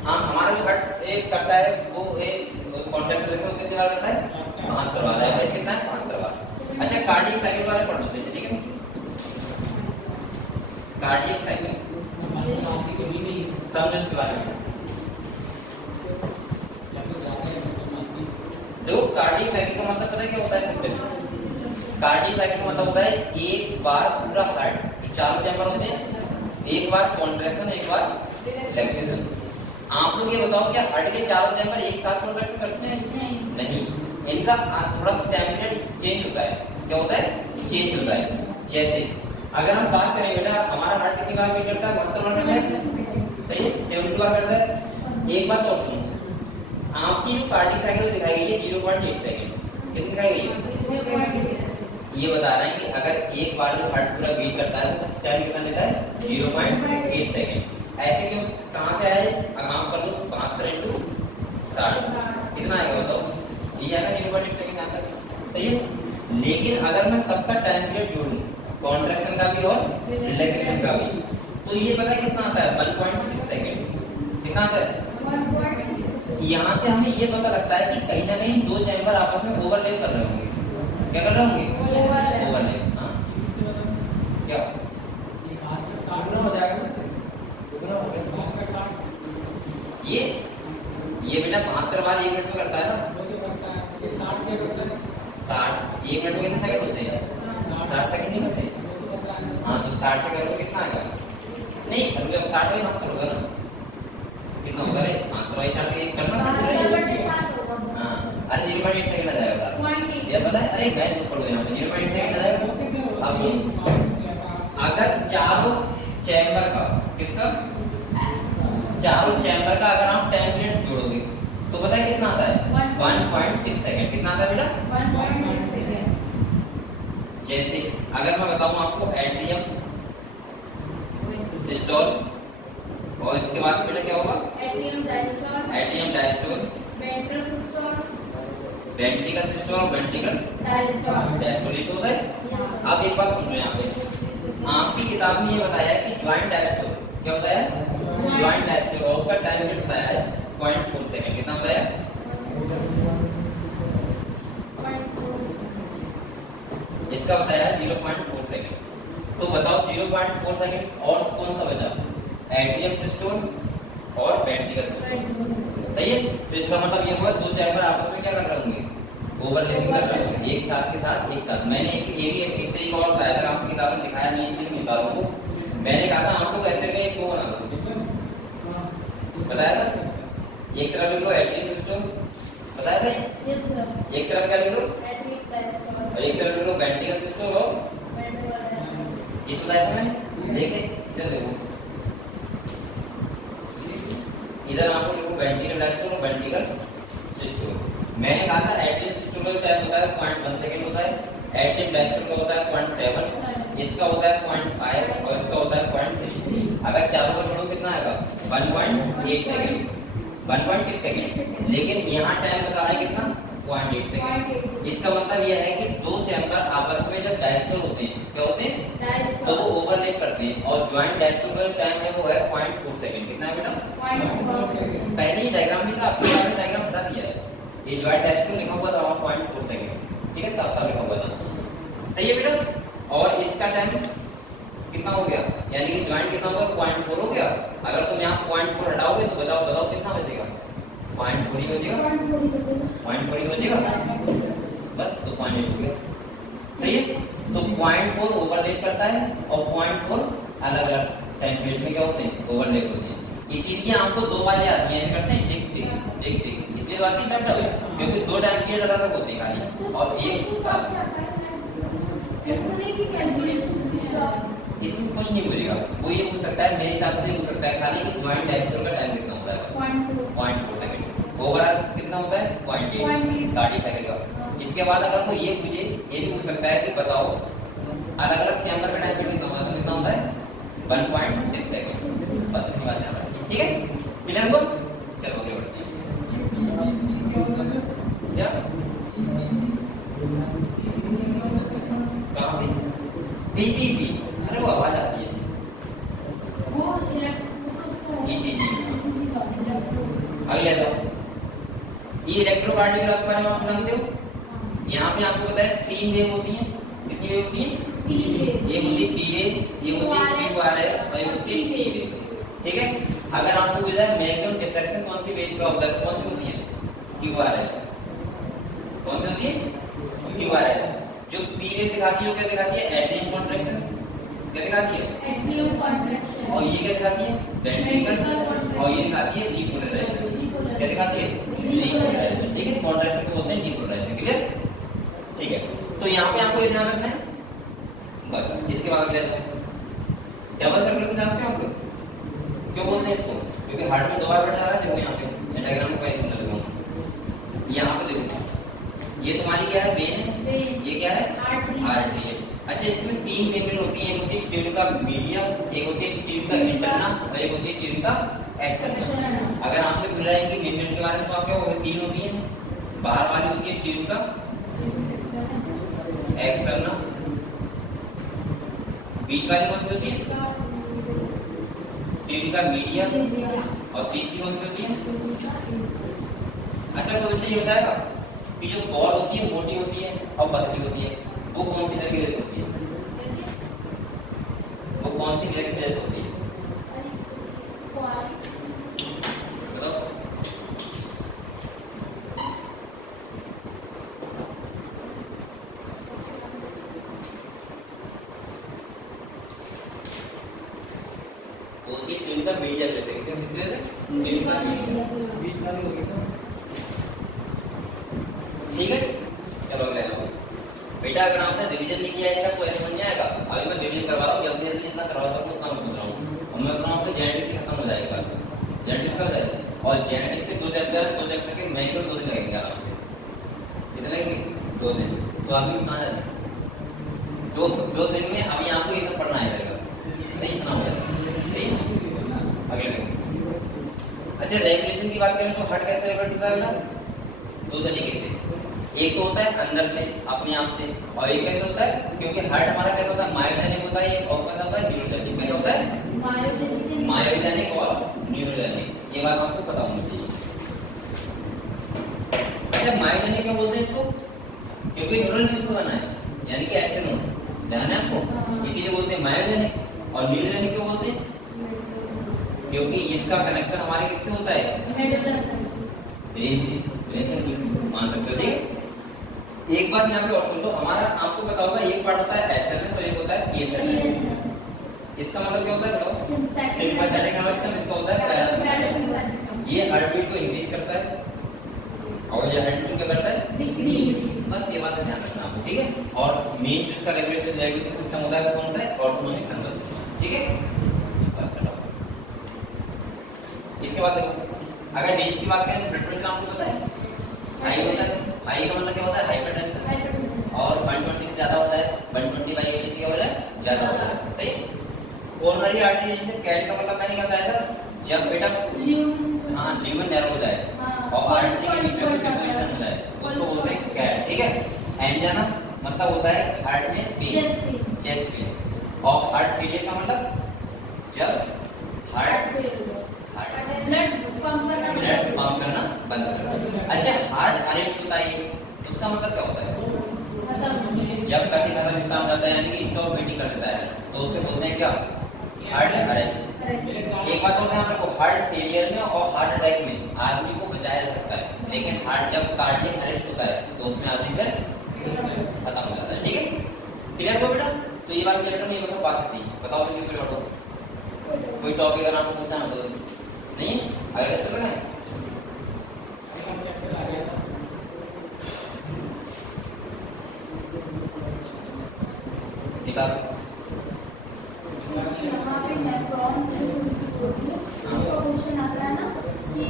हाँ हमारा जो हार्ट एक करता है वो एक कॉन्ट्रैक्शन कितनी बार करता है, 5 बार। एवरेज कितना है, 5 बार। अच्छा कार्डियक साइकिल बारे पढ़ लो, ठीक है। कार्डियक साइकिल समझो इसके बारे में। देखो कार्डियक साइकिल का मतलब पता है क्या होता है, सिंपल। कार्डियक साइकिल का मतलब होता है एक बार पूरा हार्ट, 4 चैम्बर होते हैं, एक बार कॉन्ट्रैक्शन, एक बार रिलैक्सेशन। आप लोग ये बताओ क्या हार्ट के 4 चैम्बर एक साथ कॉन्ट्रैक्शन करते हैं, नहीं। इनका थोड़ा सा टेम्परेचर चेंज होता है। क्या होता है, चेंज होता है। जैसे अगर हम बात करें बेटा, हमारा हार्ट कितनी बार बीट करता है, 72 बार करता है, सही है, 72 बार करता है। एक बात और सुनो, आपकी जो कार्डियक साइकिल दिखाई गई है 0.8 सेकंड, कितनी दिखाई गई है, ये बता रहे हैं कि अगर एक बार जो हार्ट पूरा बीट करता है तो टाइम कितना लेता है, 0.8 सेकंड। ऐसे क्यों, कहां से आए, काम कर लो, 72 into 60 कितना आएगा बताओ, ये आएगा 0.8 सेकंड आता है। सही है, लेकिन अगर मैं सबका टाइम पीरियड जोड़ूं, कॉन्ट्रैक्शन का भी और रिलैक्सेशन का भी, तो ये पता है कितना आता है, 1.6 सेकंड। कितना आता है, यहाँ से हमें ये पता लगता है कि कहीं ना कहीं 2 चैम्बर आपस में ओवरलैप कर रहे होंगे। क्या कर रहे होंगे, ओवरलैप। हाँ क्या ये बेटा 72 बार 1 मिनट में करता है ना, 60 1 मिनट में कितने सेकंड होते हैं, 60 सेकंड नहीं होते। हाँ तो 60 से करोगे कितना आएगा, नहीं अभी 60 में बात करोगे ना, कितना होगा रे, हाँ तो भाई 60 एक करना पड़ेगा। हाँ अरे 0.8 सेकंड आ जाएगा, ये पता है, अरे मैं तो पढ़ो यहाँ पे 0.8 सेकंड आ जाएगा। अब सुन, अगर चारों चैम्बर का, किसका, चारों चैम्बर का अगर हम टाइम पीरियड जोड़ोगे तो पता है कितना आता है, 1.6 सेकंड। कितना आता है बेटा, 1.6 सेकंड। जैसे अगर मैं बताऊं आपको एट्रियम सिस्टोल, और इसके बाद बेटा क्या होगा, एट्रियम डायस्टोल, वेंट्रिकल सिस्टोल और वेंट्रिकल डायस्टोल, ये तो होता है। अब एक बात सुनो, यहाँ पे आपकी किताब में ये बताया है कि ज्वाइंट डायस्टोल, क्या बताया, ज्वाइंट डायस्टोल, और उसका टाइम पीरियड बताया है 0.4 सेकंड। कितना बताया, इसका बताया 0.4 सेकंड। तो बताओ 0.4 सेकंड और कौन सा बचा, एट्रियम सिस्टोल और वेंट्रिकल सिस्टोल। सही है, तो इसका मतलब ये हुआ 2 चैम्बर आपस में क्या कर रहे होंगे, ओवरलैपिंग कर रहे होंगे, एक साथ के साथ एक साथ। मैंने एक तरीका और बताया था, आपकी किताब में दिखाया नहीं, इसलिए निकालों को मैंने कहा था आपको ऐसे में एक वो बना दो, बताया था, एक तरफ लिख लो एट्रियम सिस्टोल, बताया था, एक तरफ क्या लिख लो, और एक तरफ लिख लो वेंट्रिकल सिस्टोल, और ये बताया था मैंने, देखे इधर देखो, इधर आपको लिखो वेंट्रिकल डायस्टोल और वेंट्रिकल सिस्टोल। मैंने कहा था एट्रियम सिस्टोल का टाइम होता है 0.1 सेकंड होता है, एट्रियम डायस्टोल का होता है 0.7, इसका होता है 0.5 और इसका होता है 0.3। अगर चारों का जोड़ो कितना आएगा, 1.8 सेकंड, 1.6 सेकंड। लेकिन यहाँ टाइम बता रहा है कितना, 0.8 सेकंड। इसका मतलब यह है कि दो चैम्बर आपस में जब डायस्टोल होते हैं, क्या होते हैं, तो वो ओवरलैप करते हैं और ज्वाइंट डायस्टोल का टाइम है वो है 0.4 सेकंड। कितना है बेटा? 0.4 सेकंड। पहले ही डायग्राम में था, आपको आपने डायग्राम हटा दिया है। ये ज्वाइंट डायस्टोल लिखा हुआ था 0.4 सेकंड, ठीक है, साफ-साफ लिखा हुआ था। सही है बेटा? और इसका टाइम कितना हो गया, यानी कि ज्वाइंट कितना होगा, 0.4 हो गया। अगर तुम यहाँ 0.4 हटाओगे तो बताओ कितना बचेगा? 0.4 ही बचेगा, 0.4 ही बचेगा, बस तो 0.8 हो गया। सही है? तो 0.4 ओवरलैप करता है और 0.4 अलग अलग टाइम पीरियड में क्या होते हैं, ओवरलैप होते हैं। इसीलिए आपको दो बातें आती हैं, ऐसे करते हैं टिक टिक टिक टिक, इसलिए तो आती है बेटा, क्योंकि दो टाइम पीरियड अलग अलग होते हैं खाली और एक साथ। इसमें कुछ नहीं पूछेगा, वो ये पूछ सकता है, मेरे हिसाब से पूछ सकता है खाली कि ज्वाइंट डायस्टोल का टाइम कितना होता है, 0.4 सेकंड। ओवरऑल कितना होता है, 0.8 30 सेकंड का। इसके बाद अगर तो ये मुझे ये भी पूछ सकता है कि बताओ अलग अलग चैम्बर का टाइम कितना होता है, कितना होता है 1.6 सेकंड। बस इतनी बात याद रखनी, ठीक है, क्लियर हुआ? चलो आगे बढ़ते हैं। क्या कहाँ पे? पीपीपी, अरे वो आवाज आती है, वो ईसीजी। अगले बताओ, ये इलेक्ट्रोकार्डियोग्राफ के बारे में आप जानते हो? यहाँ पे आपको पता है 3 वेव होती हैं। कितनी वेव होती हैं? 3 वेव। ये होती है पी वेव, ये होती है क्यूआरएस और ये होती है टी वेव, ठीक है। अगर आपसे पूछा जाए मैक्सिमम डिफ्रैक्शन कौन सी वेव का होता है, कौन सी होती है? क्यूआरएस। कौन सी होती है? क्यूआरएस। जो पी वेव दिखाती है वो क्या दिखाती है? Atrium contraction. क्या दिखाती है? Atrium contraction. और ये क्या दिखाती है? वेंट्रिकल। और ये दिखाती है डीपोलराइजेशन। क्या दिखाती है? डीपोलराइजेशन, ठीक है। कॉन्ट्रैक्शन को बोलते हैं डीपोलराइजेशन, क्लियर? ठीक है, तो यहाँ पे आपको ये ध्यान रखना है बस। इसके बाद अगले डबल सर्कुलेशन जानते हो आप लोग? क्यों बोलते हैं इसको? क्योंकि हार्ट में 2 बार बैठा रहा है। देखो यहाँ पे मैं डायग्राम में पहले समझा दूंगा। यहाँ पे देखो, ये तुम्हारी क्या है? वेन है। ये क्या है? आर्टरी है। अच्छा, इसमें 3 वेन होती है, एक होती है ट्यूब का मीडियम, एक होती है ट्यूब का इंटरना और एक होती है ट्यूब का एक्सटर्ना। अगर आपसे पूछ रहा है कि वेन के बारे में तो आप क्या होगा? 3 होती है। बाहर वाली होती है ट्यूब का एक्सटर्ना, बीच वाली कौन सी होती है? ट्यूब का मीडियम और तीसरी कौन सी होती है? अच्छा, तो बच्चे ये बताएगा कि जो बॉल होती है मोटी होती है और पतली होती है, वो कौन सी तरह की ड्रेस होती है? वो कौन सी तरह की ड्रेस होती है? बताओ। वो ट्यूब का मीडियम ड्रेस है, क्या ट्यूब का बीच वाली होगी तो ठीक है। चलो अगले बेटा, अगर आपने रिवीजन नहीं किया है तो ऐसा बन जाएगा। अभी मैं रिवीजन करवा रहा हूँ, जल्दी जल्दी जितना करवा सकता हूँ उतना मैं पूछ रहा हूँ। और मैं अपना आपको जेनेटिक्स खत्म हो जाएगा, जेनेटिक्स कब जाएगा? और जेनेटिक्स से 2 चैप्टर के मैनुअल 2 दिन लगेंगे आराम से। कितने लगेंगे? 2 दिन। तो अभी कहाँ जाए? 2 दिन में अभी आपको ये सब पढ़ना है नहीं, इतना हो जाएगा। अगले दिन अच्छा, रेगुलेशन की बात करें तो हार्ट कैसे रेगुलेट होता है बेटा? 2 तरीके से। एक तो होता है अंदर से, अपने आप से, और एक कैसे होता है, क्योंकि हार्ट हमारा कैसा होता है? मायोजेनिक होता है, और कैसा होता है? न्यूरोजेनिक। क्या होता है? मायोजेनिक और न्यूरोजेनिक। ये बात आपको पता होनी चाहिए। अच्छा, मायोजेनिक क्या बोलते हैं इसको? क्योंकि न्यूरल ने इसको बना है, यानी कि ऐसे नोड ध्यान है आपको, इसीलिए बोलते हैं मायोजेनिक। और न्यूरोजेनिक क्यों बोलते हैं? क्योंकि इसका कनेक्शन हमारे किससे होता है? ब्रेन से। मान सकते हो, ठीक है। एक बात यहाँ पे और सुन लो, हमारा आपको पता होगा एक पार्ट होता है एसएनएस और एक होता है पीएसएनएस। इसका मतलब क्या होता है बताओ? Sympathetic nervous system. इसका होता है पैरासिम्पैथेटिक। ये हार्ट बीट को इंक्रीज करता है और ये हार्ट बीट क्या करता है? डिक्रीज। बस ये बात ध्यान रखना आपको, ठीक है। और मेन जिसका रेगुलेटरी सिस्टम होता है वो कौन होता है? ऑटोनोमिक नर्वस सिस्टम, ठीक है। बस चलो, इसके बाद देखो, अगर डीज की बात करें, ब्लड प्रेशर आपको पता है? हाई होता है। हाई का मतलब क्या होता है? हाइपरटेंशन। और 120 से ज्यादा होता है, 120/80 क्या होता है? ज्यादा होता है, सही। कोरोनरी आर्टरी से कैट का मतलब मैंने क्या बताया था? जब बेटा ल्यूमन नैरो हो जाए और आर्टरी की पोजीशन हो जाए उसको ठीक है। एंजाना मतलब होता है हार्ट में पेन, चेस्ट पेन। और हार्ट फेलियर का मतलब जब हार्ट ब्लड पंप करना बंद कर देता है। अच्छा, हार्ट अरेस्ट होता है उसका मतलब क्या होता है? जब गति खत्म हो जाता है यानी कि स्टॉप बीटिंग कर देता है, तो उसे बोलते हैं क्या? Heart arrest. एक बात होता है आप लोगों को, हार्ट फेलियर में और हार्ट अटैक में आदमी को बचाया जा सकता है, लेकिन हार्ट जब कार्डियक अरेस्ट होता है तो उसमें आदमी फिर खत्म हो जाता है। ठीक है, क्लियर हो बेटा? तो ये बात क्लियर नहीं मतलब बात थी। बताओ मुझे कोई टॉपिक अगर आपको पूछना है तो नहीं अगर तो है यहाँ पे नेफ्रॉन से होती है, उसका क्वेश्चन आता है ना कि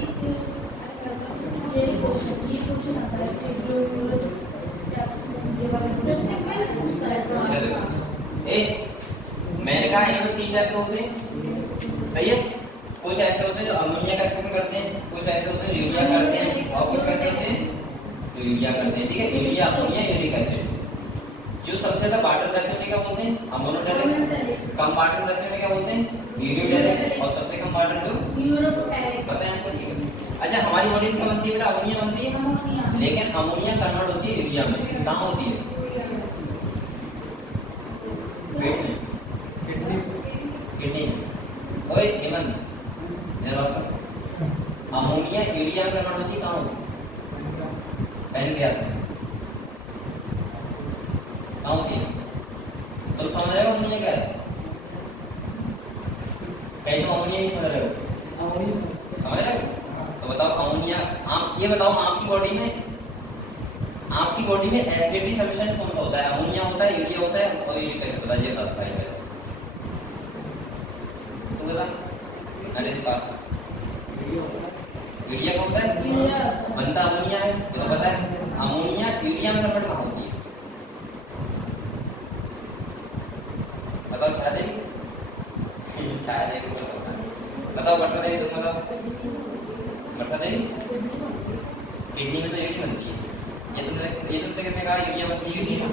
ये क्वेश्चन आता है कि जो ये वाला सीक्वेंस पूछता है। मैंने कहा इनमें 3 टाइप के होते हैं, सही है। कुछ ऐसे होते हैं जो अमोनिया का रिएक्शन करते हैं, कुछ ऐसे होते हैं यूरिया करते हैं, और कुछ कैसे होते हैं जो यूरिया करते हैं। ठीक है, यूरिया, अमोनिया, यूरिक एसिड। जो सबसे ज्यादा वाटर रहते हैं क्या बोलते हैं? अमोनोटैलिक। कम वाटर रहते हैं क्या बोलते हैं? यूरियोटैलिक। और सबसे कम वाटर जो यूरोटैलिक। पता है आपको? ठीक है। अच्छा, हमारी बॉडी में क्या बनती है बेटा? अमोनिया बनती है, लेकिन अमोनिया कन्वर्ट होती है यूरिया में। कहाँ होती है? पेट में, किडनी में। ओए हेमंत, अमोनिया यूरिया में कन्वर्ट होती है कहाँ होती है? पैनक्रियास में। कहाँ होती है? तो समझ रहे हो अमोनिया क्या है? कहीं तो अमोनिया नहीं समझ रहे हो? समझ रहे हो? तो बताओ अमोनिया, ये बताओ आपकी बॉडी में एसिडिक सब्सटेंस कौन सा होता है? अमोनिया होता है, यूरिया होता है और यूरिक एसिड। बताइए तो बता। अरे इसका यूरिया कौन होता है? बनता अमोनिया है, तो पता है अमोनिया यूरिया में कन्वर्ट कहाँ होती है? बताओ शायद बताओ वर्षा देवी, तुम बताओ। वर्षा देवी किडनी में तो यूरिया बनती है। ये तुमसे किसने कहा यूरिया बनती है? Urea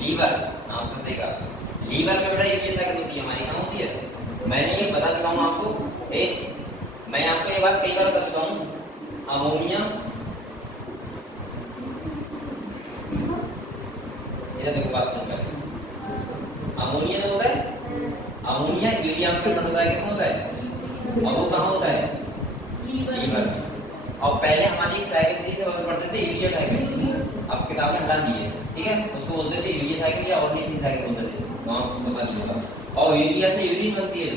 liver. हाँ सही कहा। लीवर में बेटा यूरिया साइकिल होती है हमारी, कहाँ होती है? मैंने ये बता देता हूँ आपको, मैं आपको ये बात कई बार बता चुका हूँ। अमोनिया, इधर देखो बात सुन पहले। अमोनिया जो होता है, अमोनिया यूरिया में कन्वर्ट होता है, किसमें होता है? और वो कहाँ होता है? लीवर में। और पहले हमारी एक साइकिल थी तो पढ़ते थे यूरिया साइकिल, अब किताब में हटा दी है। ठीक है, उसको बोलते थे यूरिया साइकिल या ऑर्गेनिक साइकिल बोलते थे। वहाँ बता दीजिएगा। और यूरिया से यूरिन बनती है,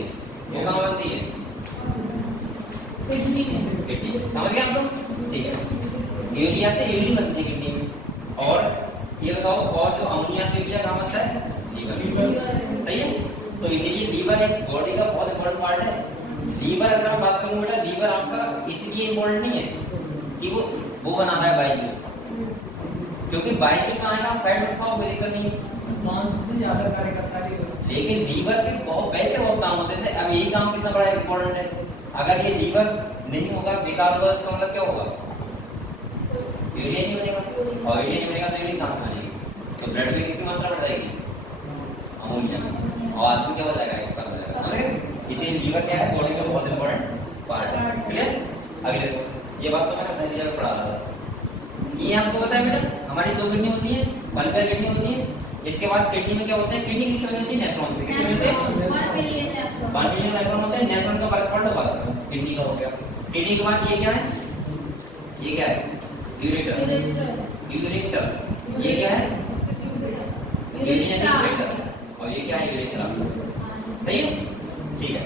वो कहाँ बनती है? किडनी में। समझ गए आप लोग? ठीक है, यूरिया से यूरिन बनती है किडनी में। और ये बताओ, और जो अमोनिया से यूरिया कहाँ बनता है? लीवर। सही है। तो इसीलिए लीवर एक बॉडी का बहुत इंपॉर्टेंट पार्ट है। लीवर अगर हम बात करूं बेटा, लीवर आपका इसलिए इंपॉर्टेंट नहीं है कि वो बना रहा है बाइजूस, क्योंकि बाइजूस बनाएगा फैट में खाओ कोई दिक्कत नहीं, ज्यादा कार्य करता है। लेकिन लीवर के बहुत बहुत काम होते हैं। अब यही काम कितना बड़ा इंपॉर्टेंट है। अगर ये लीवर नहीं होगा, बेकार होगा, इसका मतलब क्या होगा? यूरिया नहीं बनेगा, और यूरिया नहीं बनेगा तो यूरिन कहाँ से बनेगी? तो ब्लड में किसकी मात्रा बढ़ जाएगी? अमोनिया। और आदमी क्या हो जाएगा? इसका हो जाएगा। इसीलिए लीवर क्या है? बॉडी का बहुत इंपॉर्टेंट पार्ट है। क्लियर? अगले देखो, ये बात तो मैंने पहले जगह पढ़ा रहा था। ये आपको पता है बेटा, हमारी 2 किडनी होती है, 1 पेयर किडनी होती है। इसके बाद किडनी में क्या होते हैं? किडनी किससे बनी होती है? नेफ्रॉन से। किससे बनी होती है? 1 मिलियन नेफ्रॉन होते हैं। नेफ्रॉन का वर्क पढ़ लो बात, किडनी का हो गया। किडनी के बाद ये क्या है? ये क्या है? यूरेटर। यूरेटर ये क्या है? यूरेटर। और ये क्या है? यूरेथ्रा। सही है? ठीक है,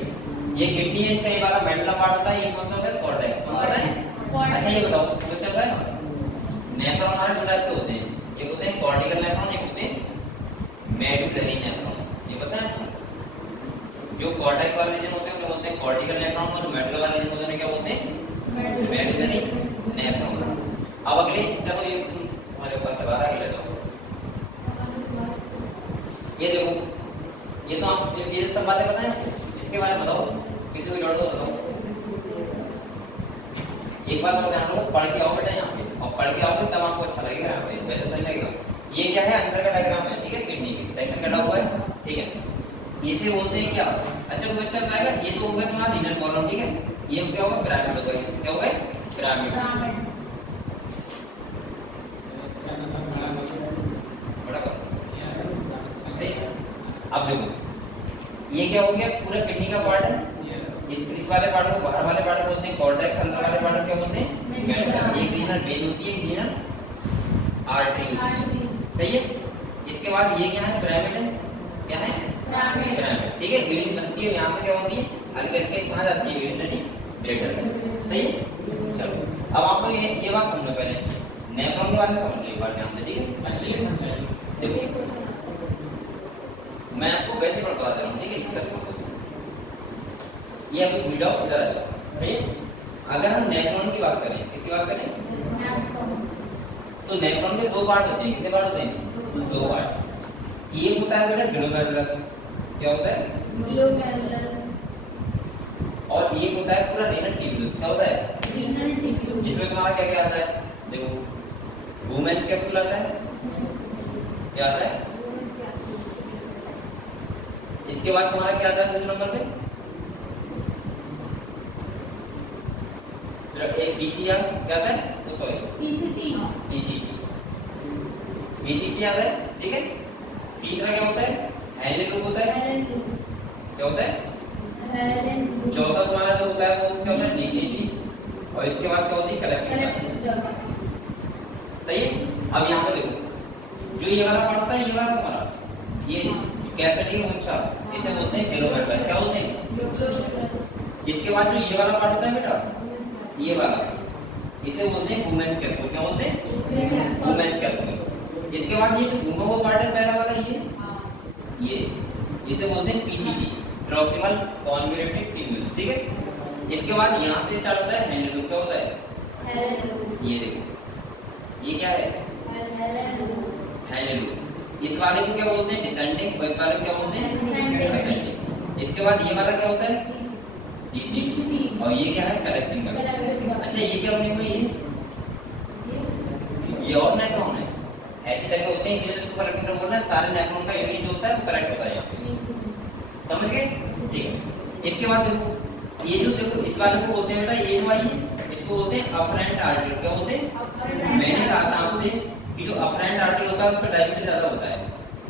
ये किडनी है, इसका ये वाला मेडुला पार्ट होता है। ये कौन सा होता है? कॉर्टेक्स। कौन होता है? अच्छा ये बताओ, जो चल रहा है ना, नेफ्रॉन हमारे 2 टाइप के होते हैं। एक होते हैं कॉर्टिकल नेफ्रॉन, एक होते हैं मेडुलरी नेफ्रॉन। ये पता है? जो कॉर्टेक्स वाले रीजन होते हैं उन्हें बोलते हैं कॉर्टिकल नेफ्रॉन, और जो मेडुलर वाले रीजन होते हैं क्या बोलते हैं? Medullary nephron. अब अगले, चलो ये तुम्हारे ऊपर सवाल आ गया। ये देखो, ये तो आप ये सब बातें बताएं, इसके बारे में बताओ, किसी को डाउट हो बताओ। एक बात और ध्यान रखो, पढ़ के आओ बेटा यहाँ पे, और पढ़ के आओगे तब आपको अच्छा लगेगा यहाँ पे, वैसे सही लगेगा। ये क्या है, अंदर का डायग्राम है, ठीक है, किडनी की सेक्शन कटा हुआ है, ठीक है। इसे बोलते हैं क्या, अच्छा कोई बच्चा बताएगा, ये तो हो गया तुम्हारा रीनल कॉलम, ठीक है, ये क्या होगा, पिरामिड होगा, क्या होगा, पिरामिड। अब देखो, ये क्या हो गया, पूरा किडनी का पार्ट है, इस वाले पार्ट को, बाहर वाले पार्ट को बोलते हैं कॉर्टेक्स, अंदर वाले पार्ट को क्या बोलते हैं, मेडुला। एक रीनल वेन होती है, रीनल आर्टरी होती है, सही है। इसके बाद ये क्या है, पिरामिड है, क्या है, पिरामिड, ठीक है। यूरिन बनती है, यहाँ से क्या होती है, हल्के हल्के कहाँ जाती है, यूरिनरी ब्लैडर, सही है। चलो अब आपको ये बात समझो, पहले नेफ्रॉन के बारे में समझ लो एक बार ध्यान से, ठीक है, अच्छे से समझो। देखो मैं आपको वैसे बता रहा हूँ, ठीक है, ये अभी भूल जाओ, इधर आ जाओ, ठीक है। अगर हम नेफ्रॉन की बात करें, किसकी बात करें, तो नेफ्रॉन के दो पार्ट होते हैं, कितने पार्ट होते हैं, दो पार्ट। ये होता है बेटा ग्लोमेरुलस, क्या होता है, ग्लोमेरुलस, और ये होता है पूरा रीनल ट्यूब्यूल्स, क्या होता है, रीनल ट्यूब्यूल्स, जिसमें तुम्हारा क्या क्या आता है, देखो वुमेन्स कैप्सूल आता है, क्या आता है, इसके बाद तुम्हारा क्या आता है दूसरे नंबर पे, एक बीसीआर क्या आता है, तो सॉरी पीसीटी, बीसीटी आता है, ठीक है। तीसरा क्या होता है, हेलेन लूप होता है, क्या होता है, चौथा तुम्हारा जो होता है वो क्या होता है, डीसीटी, और इसके बाद क्या होती है, कलेक्टिव, सही है। अब यहाँ पे देखो, जो ये वाला पार्ट होता है, ये वाला तुम्हारा, ये कैपिटल ऊंचा, इसे बोलते हैं ग्लोमेरुलस, क्या बोलते हैं। इसके बाद जो ये वाला पार्ट होता है बेटा, ये वाला, इसे बोलते हैं वुमेन्स कैप्सूल, क्या बोलते हैं, वुमेन्स कैप्सूल। इसके बाद ये घूमा हुआ पार्ट है पहला वाला, ये इसे बोलते हैं पीसीटी, प्रॉक्सिमल कॉन्वोल्यूटिव ट्यूब्यूल्स, ठीक है। इसके बाद यहाँ से स्टार्ट होता है हेलेन लूप, क्या होता है, ये देखो, ये क्या है, हेलेन लूप। इस वाले को क्या बोलते हैं, डिसेंडिंग, और इस वाले को क्या बोलते हैं, असेंडिंग। इसके बाद ये वाला क्या होता है, डीसीटी, और ये क्या है, कलेक्टिंग का। अच्छा ये क्या बने हुए, ये और नेफ्रॉन है, ऐसे टाइप होते हैं, इसलिए इसको कलेक्टिंग बोलना है। सारे नेफ्रॉन का यूनिट जो होता है वो करेक्ट होता है यहाँ पे, समझ गए, ठीक है। इसके बाद देखो, ये जो देखो इस वाले को बोलते हैं बेटा, ये जो आई है इसको बोलते हैं अफरेंट आर्टरी, क्या बोलते हैं, मैंने कहा था आपसे कि जो अफरेंट आर्टरी होता है उसका डायमीटर ज्यादा होता है,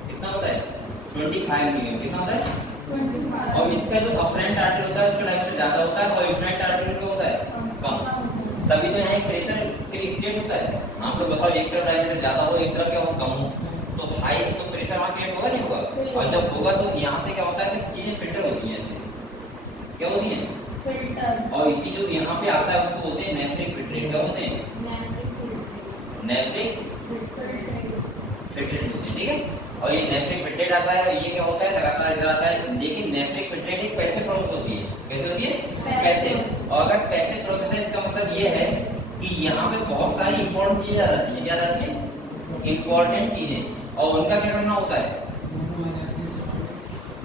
कितना होता है, 25 mm, कितना होता है, और इसका जो अफरेंट आर्टरी होता है उसका डायमीटर ज्यादा होता है, और इफरेंट आर्टरी का होता है कम, तभी तो यहाँ एक प्रेशर क्रिएट होता है। आप लोग बताओ, एक तरफ डायमीटर ज्यादा हो, एक तरफ क्या हो, कम हो, तो हाई तो प्रेशर वहाँ क्रिएट होगा, नहीं होगा, और जब होगा तो यहाँ से क्या होता है कि चीजें फिल्टर होती हैं, क्या होती हैं, फिल्टर, और इसी जो यहाँ पे आता है उसको बोलते हैं नेफ्रिक फिल्ट्रेट, क्या बोलते हैं, नेफ्रिक फिल्ट्रेट होते हैं, ठीक है। और ये नेफ्रिक फिल्ट्रेट आता है, और ये क्या होता है, लगातार इधर आता है, लेकिन नेफ्रिक फिल्ट्रेट एक पैसिव प्रोसेस होती है, कैसे होती है, पैसिव। और अगर पैसिव प्रोसेस है, इसका मतलब ये है कि यहाँ पे बहुत सारी इंपॉर्टेंट चीजें आ जाती है, क्या आ जाती है, इंपॉर्टेंट चीजें, और उनका क्या करना होता है,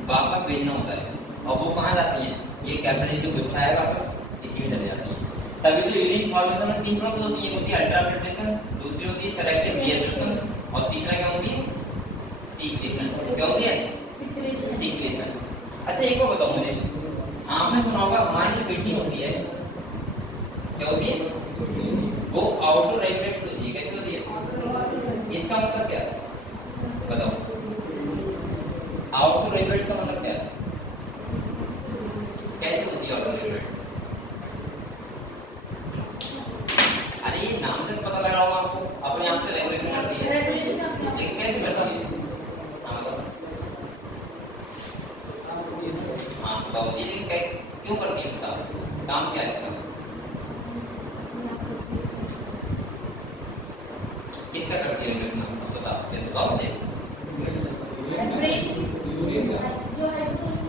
वापस भेजना होता है, और वो कहाँ जाती है, ये कैपिलरी जो गुच्छा है वापस इसी में चले जाती है। तभी तो यूरिन फॉर्मेशन में तीन प्रोसेस होती है, होती है अल्ट्राफिल्ट्रेशन, दूसरी होती है सेलेक्टिव डिएब्रेशन, और तीसरा क्या होती है, सीक्रेशन, क्या होती है, सीक्रेशन। अच्छा एक बार बताओ मुझे, आपने सुना होगा हमारी जो किडनी होती है, क्या होती है, वो आउटर रेगुलेट होती है, कैसे होती है, इसका मतलब क्या है, बताओ, आउटर रेगुलेट का मतलब क्या है, कैसे होती है आउटर रेगुलेट, अरे ये नाम से पता लगा होगा आपको, अपने आप से रेगुलेशन करती है, लेकिन कैसे करता है, बताओ ये क्यों करती है, बताओ काम क्या है इसका, किसका करती है रेगुलेशन, बताओ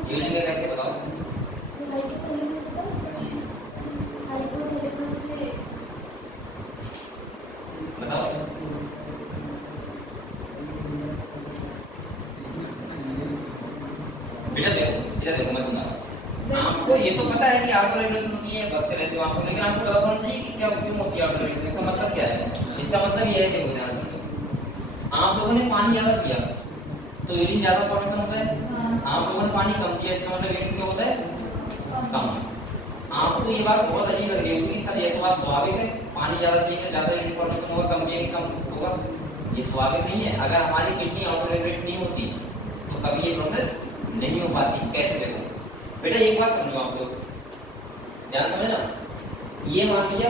यूरिन का कैसे बताओ, बताओ बेटा देखो इधर देखो, मैं दूंगा आपको। ये तो पता है कि ऑटो रेगुलेशन होती है, बकते रहते हो आपको, लेकिन आपको पता होना चाहिए कि क्या क्यों होती है ऑटो रेगुलेशन। इसका मतलब क्या है? इसका मतलब ये है, देखो ध्यान से, आप लोगों ने पानी ज्यादा पिया तो यूरिन ज्यादा फॉर्मेशन होता है। आप लोगों ने पानी कम पिया, इसका मतलब यूरिन क्या होता है? कम। आपको ये बात बहुत अजीब लग रही होगी, सर ये तो बात स्वाभाविक है, पानी ज्यादा पिएंगे ज्यादा यूरिन फॉर्मेशन होगा, कम पिएंगे कम होगा। ये स्वाभाविक नहीं है। अगर हमारी किडनी ऑटो रेगुलेट नहीं होती तो कभी ये प्रोसेस नहीं हो पाती। कैसे? देखो बेटा एक बात समझो आप लोग, ध्यान समझना। ये मान लिया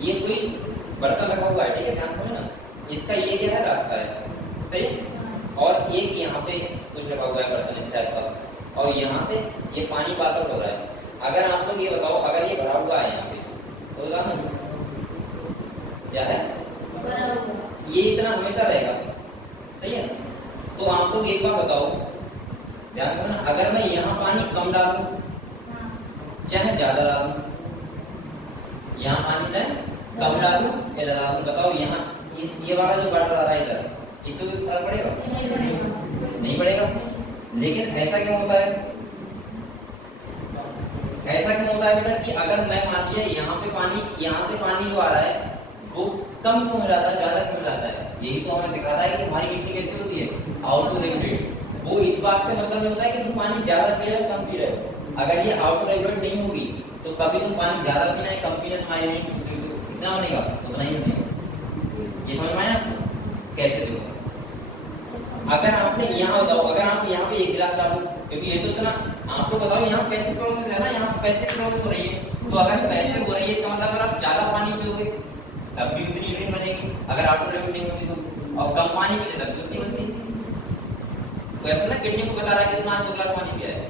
ये कोई बर्तन रखा हुआ है, ठीक है, ध्यान समझना। इसका ये क्या है? रास्ता है, सही। और एक यहाँ पे कुछ रखा हुआ है बर्तन इस टाइप का, और यहाँ से ये पानी पास आउट हो रहा है। अगर आप लोग ये बताओ, अगर ये भरा हुआ है यहाँ पे तो होगा ना, क्या है? ये इतना हमेशा रहेगा, सही है। तो आप लोग एक बार बताओ, ध्यान से ना, अगर मैं यहाँ पानी कम डालूं चाहे ज्यादा डालूं, यहाँ पानी चाहे कम डालूं या ज्यादा डालूं, बताओ यहाँ ये वाला जो बढ़ रहा है इधर, इसको भी फर्क पड़ेगा? नहीं पड़ेगा। लेकिन ऐसा क्यों होता है? ऐसा क्यों होता है बेटा कि अगर मैं मान लिया यहाँ से पानी जो आ रहा है वो कम क्यों हो जाता है, ज्यादा क्यों हो जाता है? यही तो हमें दिखाता है कि हमारी किडनी कैसी होती है, आउट रेगुलेट। वो इस बात से मतलब नहीं होता है कि तुम पानी ज्यादा पी रहे हो कम पी रहे हो। अगर ये आउट रेगुलेट नहीं होगी तो कभी तुम पानी ज्यादा पीना है कम पीना, तुम्हारी कितना बनेगा उतना ही बनेगा। ये समझ में आया आपको? कैसे देखो, अगर आपने यहाँ बताओ, अगर आप यहाँ पे एक गिलास डालो, क्योंकि ये तो इतना, आप लोग बताओ यहाँ पैसे प्रोसेस है ना, यहाँ पैसे प्रोसेस हो रही है, तो अगर पैसे हो रही है इसका मतलब अगर आप ज्यादा पानी पियोगे तब भी उतनी यूरिन बनेगी, अगर ऑटो रेगुलेट नहीं होती तो, और कम पानी पीते तब भी उतनी बनती। तो ऐसा ना किडनी को बता रहा है कि तुमने 2 गिलास पानी पिया है,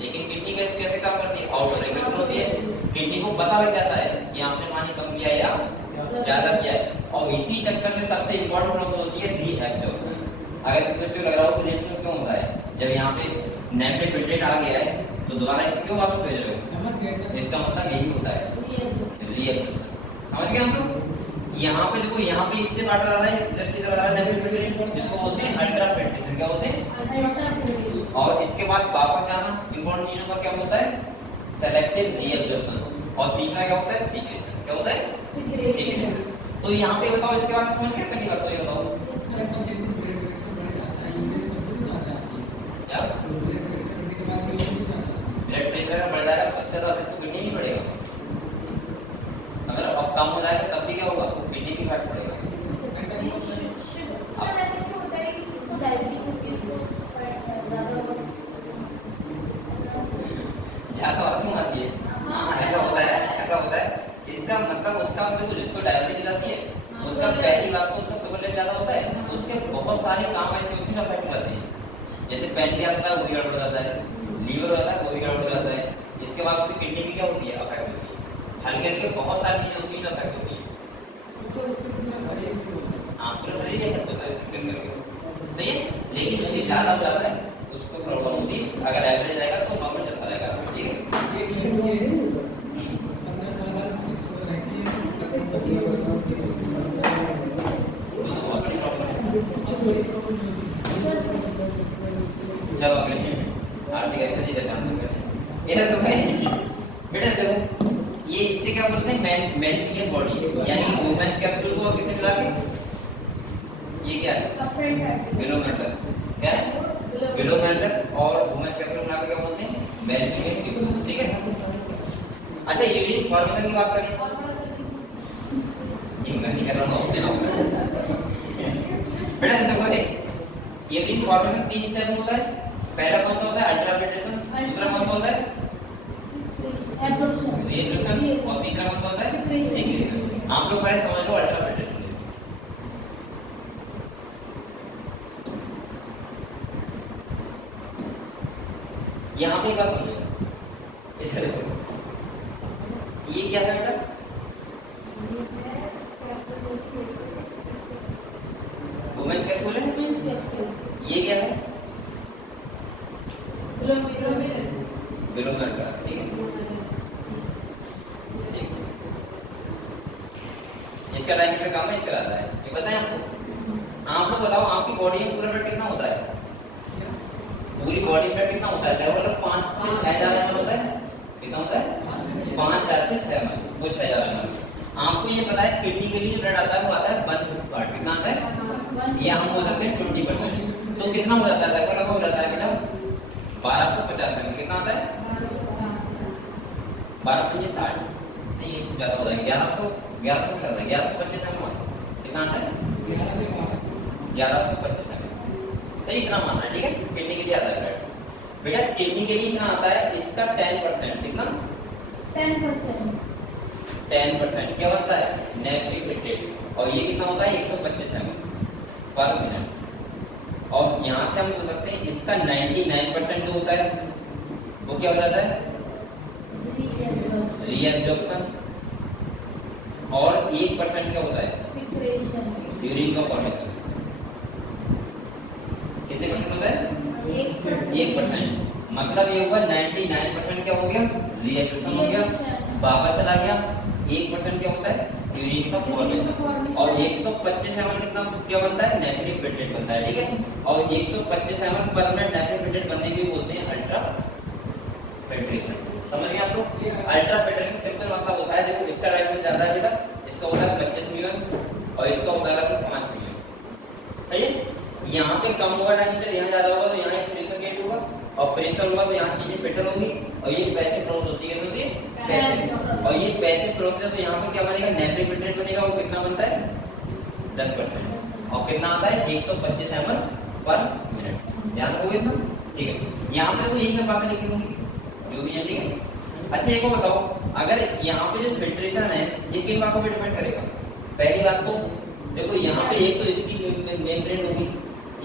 लेकिन किडनी कैसे काम करती है? ऑटो रेगुलेशन होती है। किडनी को पता लग जाता है कि आपने पानी कम पिया या ज्यादा पिया है, और इसी चक्कर से सबसे इंपॉर्टेंट प्रोसेस होती है रीएब्जॉर्प्शन। अगर किसी बच्चे को लग रहा हो कि रीएब्जॉर्प्शन क्यों होता है, जब यहाँ पे नेम पे फिल्ट्रेट आ गया है तो दोबारा इसे क्यों वापस भेज रहे हो? इसका मतलब यही होता है रीएब्जॉर्प्शन। समझ गए हम लोग? यहाँ पे देखो, यहाँ पे इससे बांट रहा है, इधर से इधर आ रहा है नेम फिल्ट्रेट, जिसको बोलते हैं अल्ट्रा फिल्ट्रेशन। क्या बोलते हैं? और इसके बाद वापस आना, इंपॉर्टेंट चीजों का क्या होता है? Selective reabsorption. और तीसरा क्या होता है? सीक्रेशन। क्या होता है? सीक्रेशन। तो यहाँ पे बताओ, इसके बाद समझ गए? पहली बात तो ये बताओ, ब्लड प्रेशर बढ़ जाएगा सबसे ज्यादा तो किडनी नहीं बढ़ेगा, अगर अब कम हो जाएगा तब भी क्या होगा? किडनी भी फट पड़ेगा। ज्यादा बात क्यों आती है? हाँ ऐसा होता है। इसका मतलब उसका जो जिसको डायबिटीज आती है उसका पहली बात तो उसका शुगर लेवल ज्यादा होता है, उसके बहुत सारे काम ऐसे होते हैं अफेक्ट करते हैं। जैसे पैनक्रियास होता है वो भी गड़बड़ हो जाता है, लीवर होता है वो भी गड़बड़ हो जाता है। इसके बाद उसकी किडनी भी क्या होती है? अफेक्ट होती है। हल्के हल्के बहुत सारी चीजें होती है अफेक्ट होती है। हाँ पूरा शरीर अफेक्ट होता है सही है। लेकिन उसके ज्यादा हो जाता है उसको प्रॉब्लम होती है। अगर एवरेज आएगा तो नॉर्मल चलता रहेगा, ठीक है। चलो अगले आर्थिक एक्सरसाइज ध्यान देंगे। इधर तो है बेटा, देखो ये इससे क्या बोलते हैं? मेन बॉडी, यानी वुमेन्स कैप्सूल को किससे मिला के? ये क्या है? विलोमेट्रस। क्या है? विलोमेट्रस और वुमेन्स कैप्सूल मिला के क्या बोलते हैं? मेन ट्यूब, ठीक है। अच्छा यूरिन फॉर्मेशन की बात करें, ये मैं नहीं कर रहा हूँ बेटा। देखो यूरिन फॉर्मेशन 3 स्टेप में होता है। पहला कौन सा होता है? Ultra filtration. दूसरा कौन सा होता है? रीएब्जॉर्प्शन। और तीसरा कौन सा होता है? सीक्रेशन। आप लोग पहले समझ लो अल्ट्रा फिल्ट्रेशन। यहाँ पे क्या समझो, इधर देखो, ये क्या है बेटा? वुमेन कैप्सूल है। ये क्या है? विलोमेट्रस, ठीक है। इसका डायमीटर कम है, इसका ज्यादा है, ये बताएं आपको। आप लोग बताओ आपकी बॉडी में पूरा ब्लड कितना होता है? होता है लगभग 5 से 6000 ml होता है। कितना होता है 5000 से 6 ml, वो 6000 ml। आपको ये पता है किडनी के लिए जो ब्लड आता है वो आता है 1/5 पार्ट। कितना आता है, ये हम बोल सकते हैं 20%। तो कितना हो जाता है, लगभग हो जाता है बेटा 1250 ml। कितना आता है 1250 नहीं, ये ज्यादा हो जाएगा 1100 क्या होता है 1125 ml। कितना आता है 1125 ml। सही, इतना मानना है, ठीक है। किडनी के लिए आता है ब्लड बेटा, किडनी के लिए इतना आता है, इसका 10%। कितना 10% क्या होता है नेफ्रिफिटेट, और ये कितना होता है 125 ml पर मिनट। और यहाँ से हम बोल सकते हैं इसका 99% जो होता है वो क्या हो जाता है रीएब्जॉर्प्शन, और 1% क्या होता है यूरिन का फॉर्मेशन। कितने परसेंट होता है 1%। मतलब ये हुआ 99% क्या हो गया रीएब्जॉर्प्शन हो गया, वापस चला गया। 1% क्या होता है यूरिन का फॉर्मेशन, और 125 ml कितना क्या बनता है नेफ्रिफिटेट बनता है, ठीक है। और 125 ml पर मिनट नेफ्रिफिटेट बनने के लिए बोलते हैं अल्ट्रा फिल्ट्रेशन। समझ गए आप लोग। अल्ट्रा फिल्ट्रेशन सिंपल मतलब होता है, देखो इसका डायमीटर ज्यादा है बेटा, इसका होता है 25 मिलियन और इसका होता है 5 मिलियन। सही है, यहाँ पे कम होगा डायमीटर, यहाँ ज्यादा होगा तो यहाँ एक प्रेशर गेट होगा, और प्रेशर होगा तो यहाँ चीजें फिल्टर होंगी, और ये पैसे क्रॉस होती है पैसे, और ये पैसे क्रॉस है तो यहाँ पे क्या बनेगा नेफ्रिफिटेट बनेगा। वो कितना बनता है 10%, और कितना आता है 125 ml पर मिनट। ध्यान रखोगे इतना, ठीक है। यहाँ पे तो यही सब बातें लिखी होंगी जो भी है, ठीक है। अच्छा एक और बताओ, अगर यहाँ पे जो फिल्ट्रेशन है ये किन बातों पे डिपेंड करेगा। पहली बात तो देखो यहाँ पे एक तो इसकी मेम्ब्रेन होगी,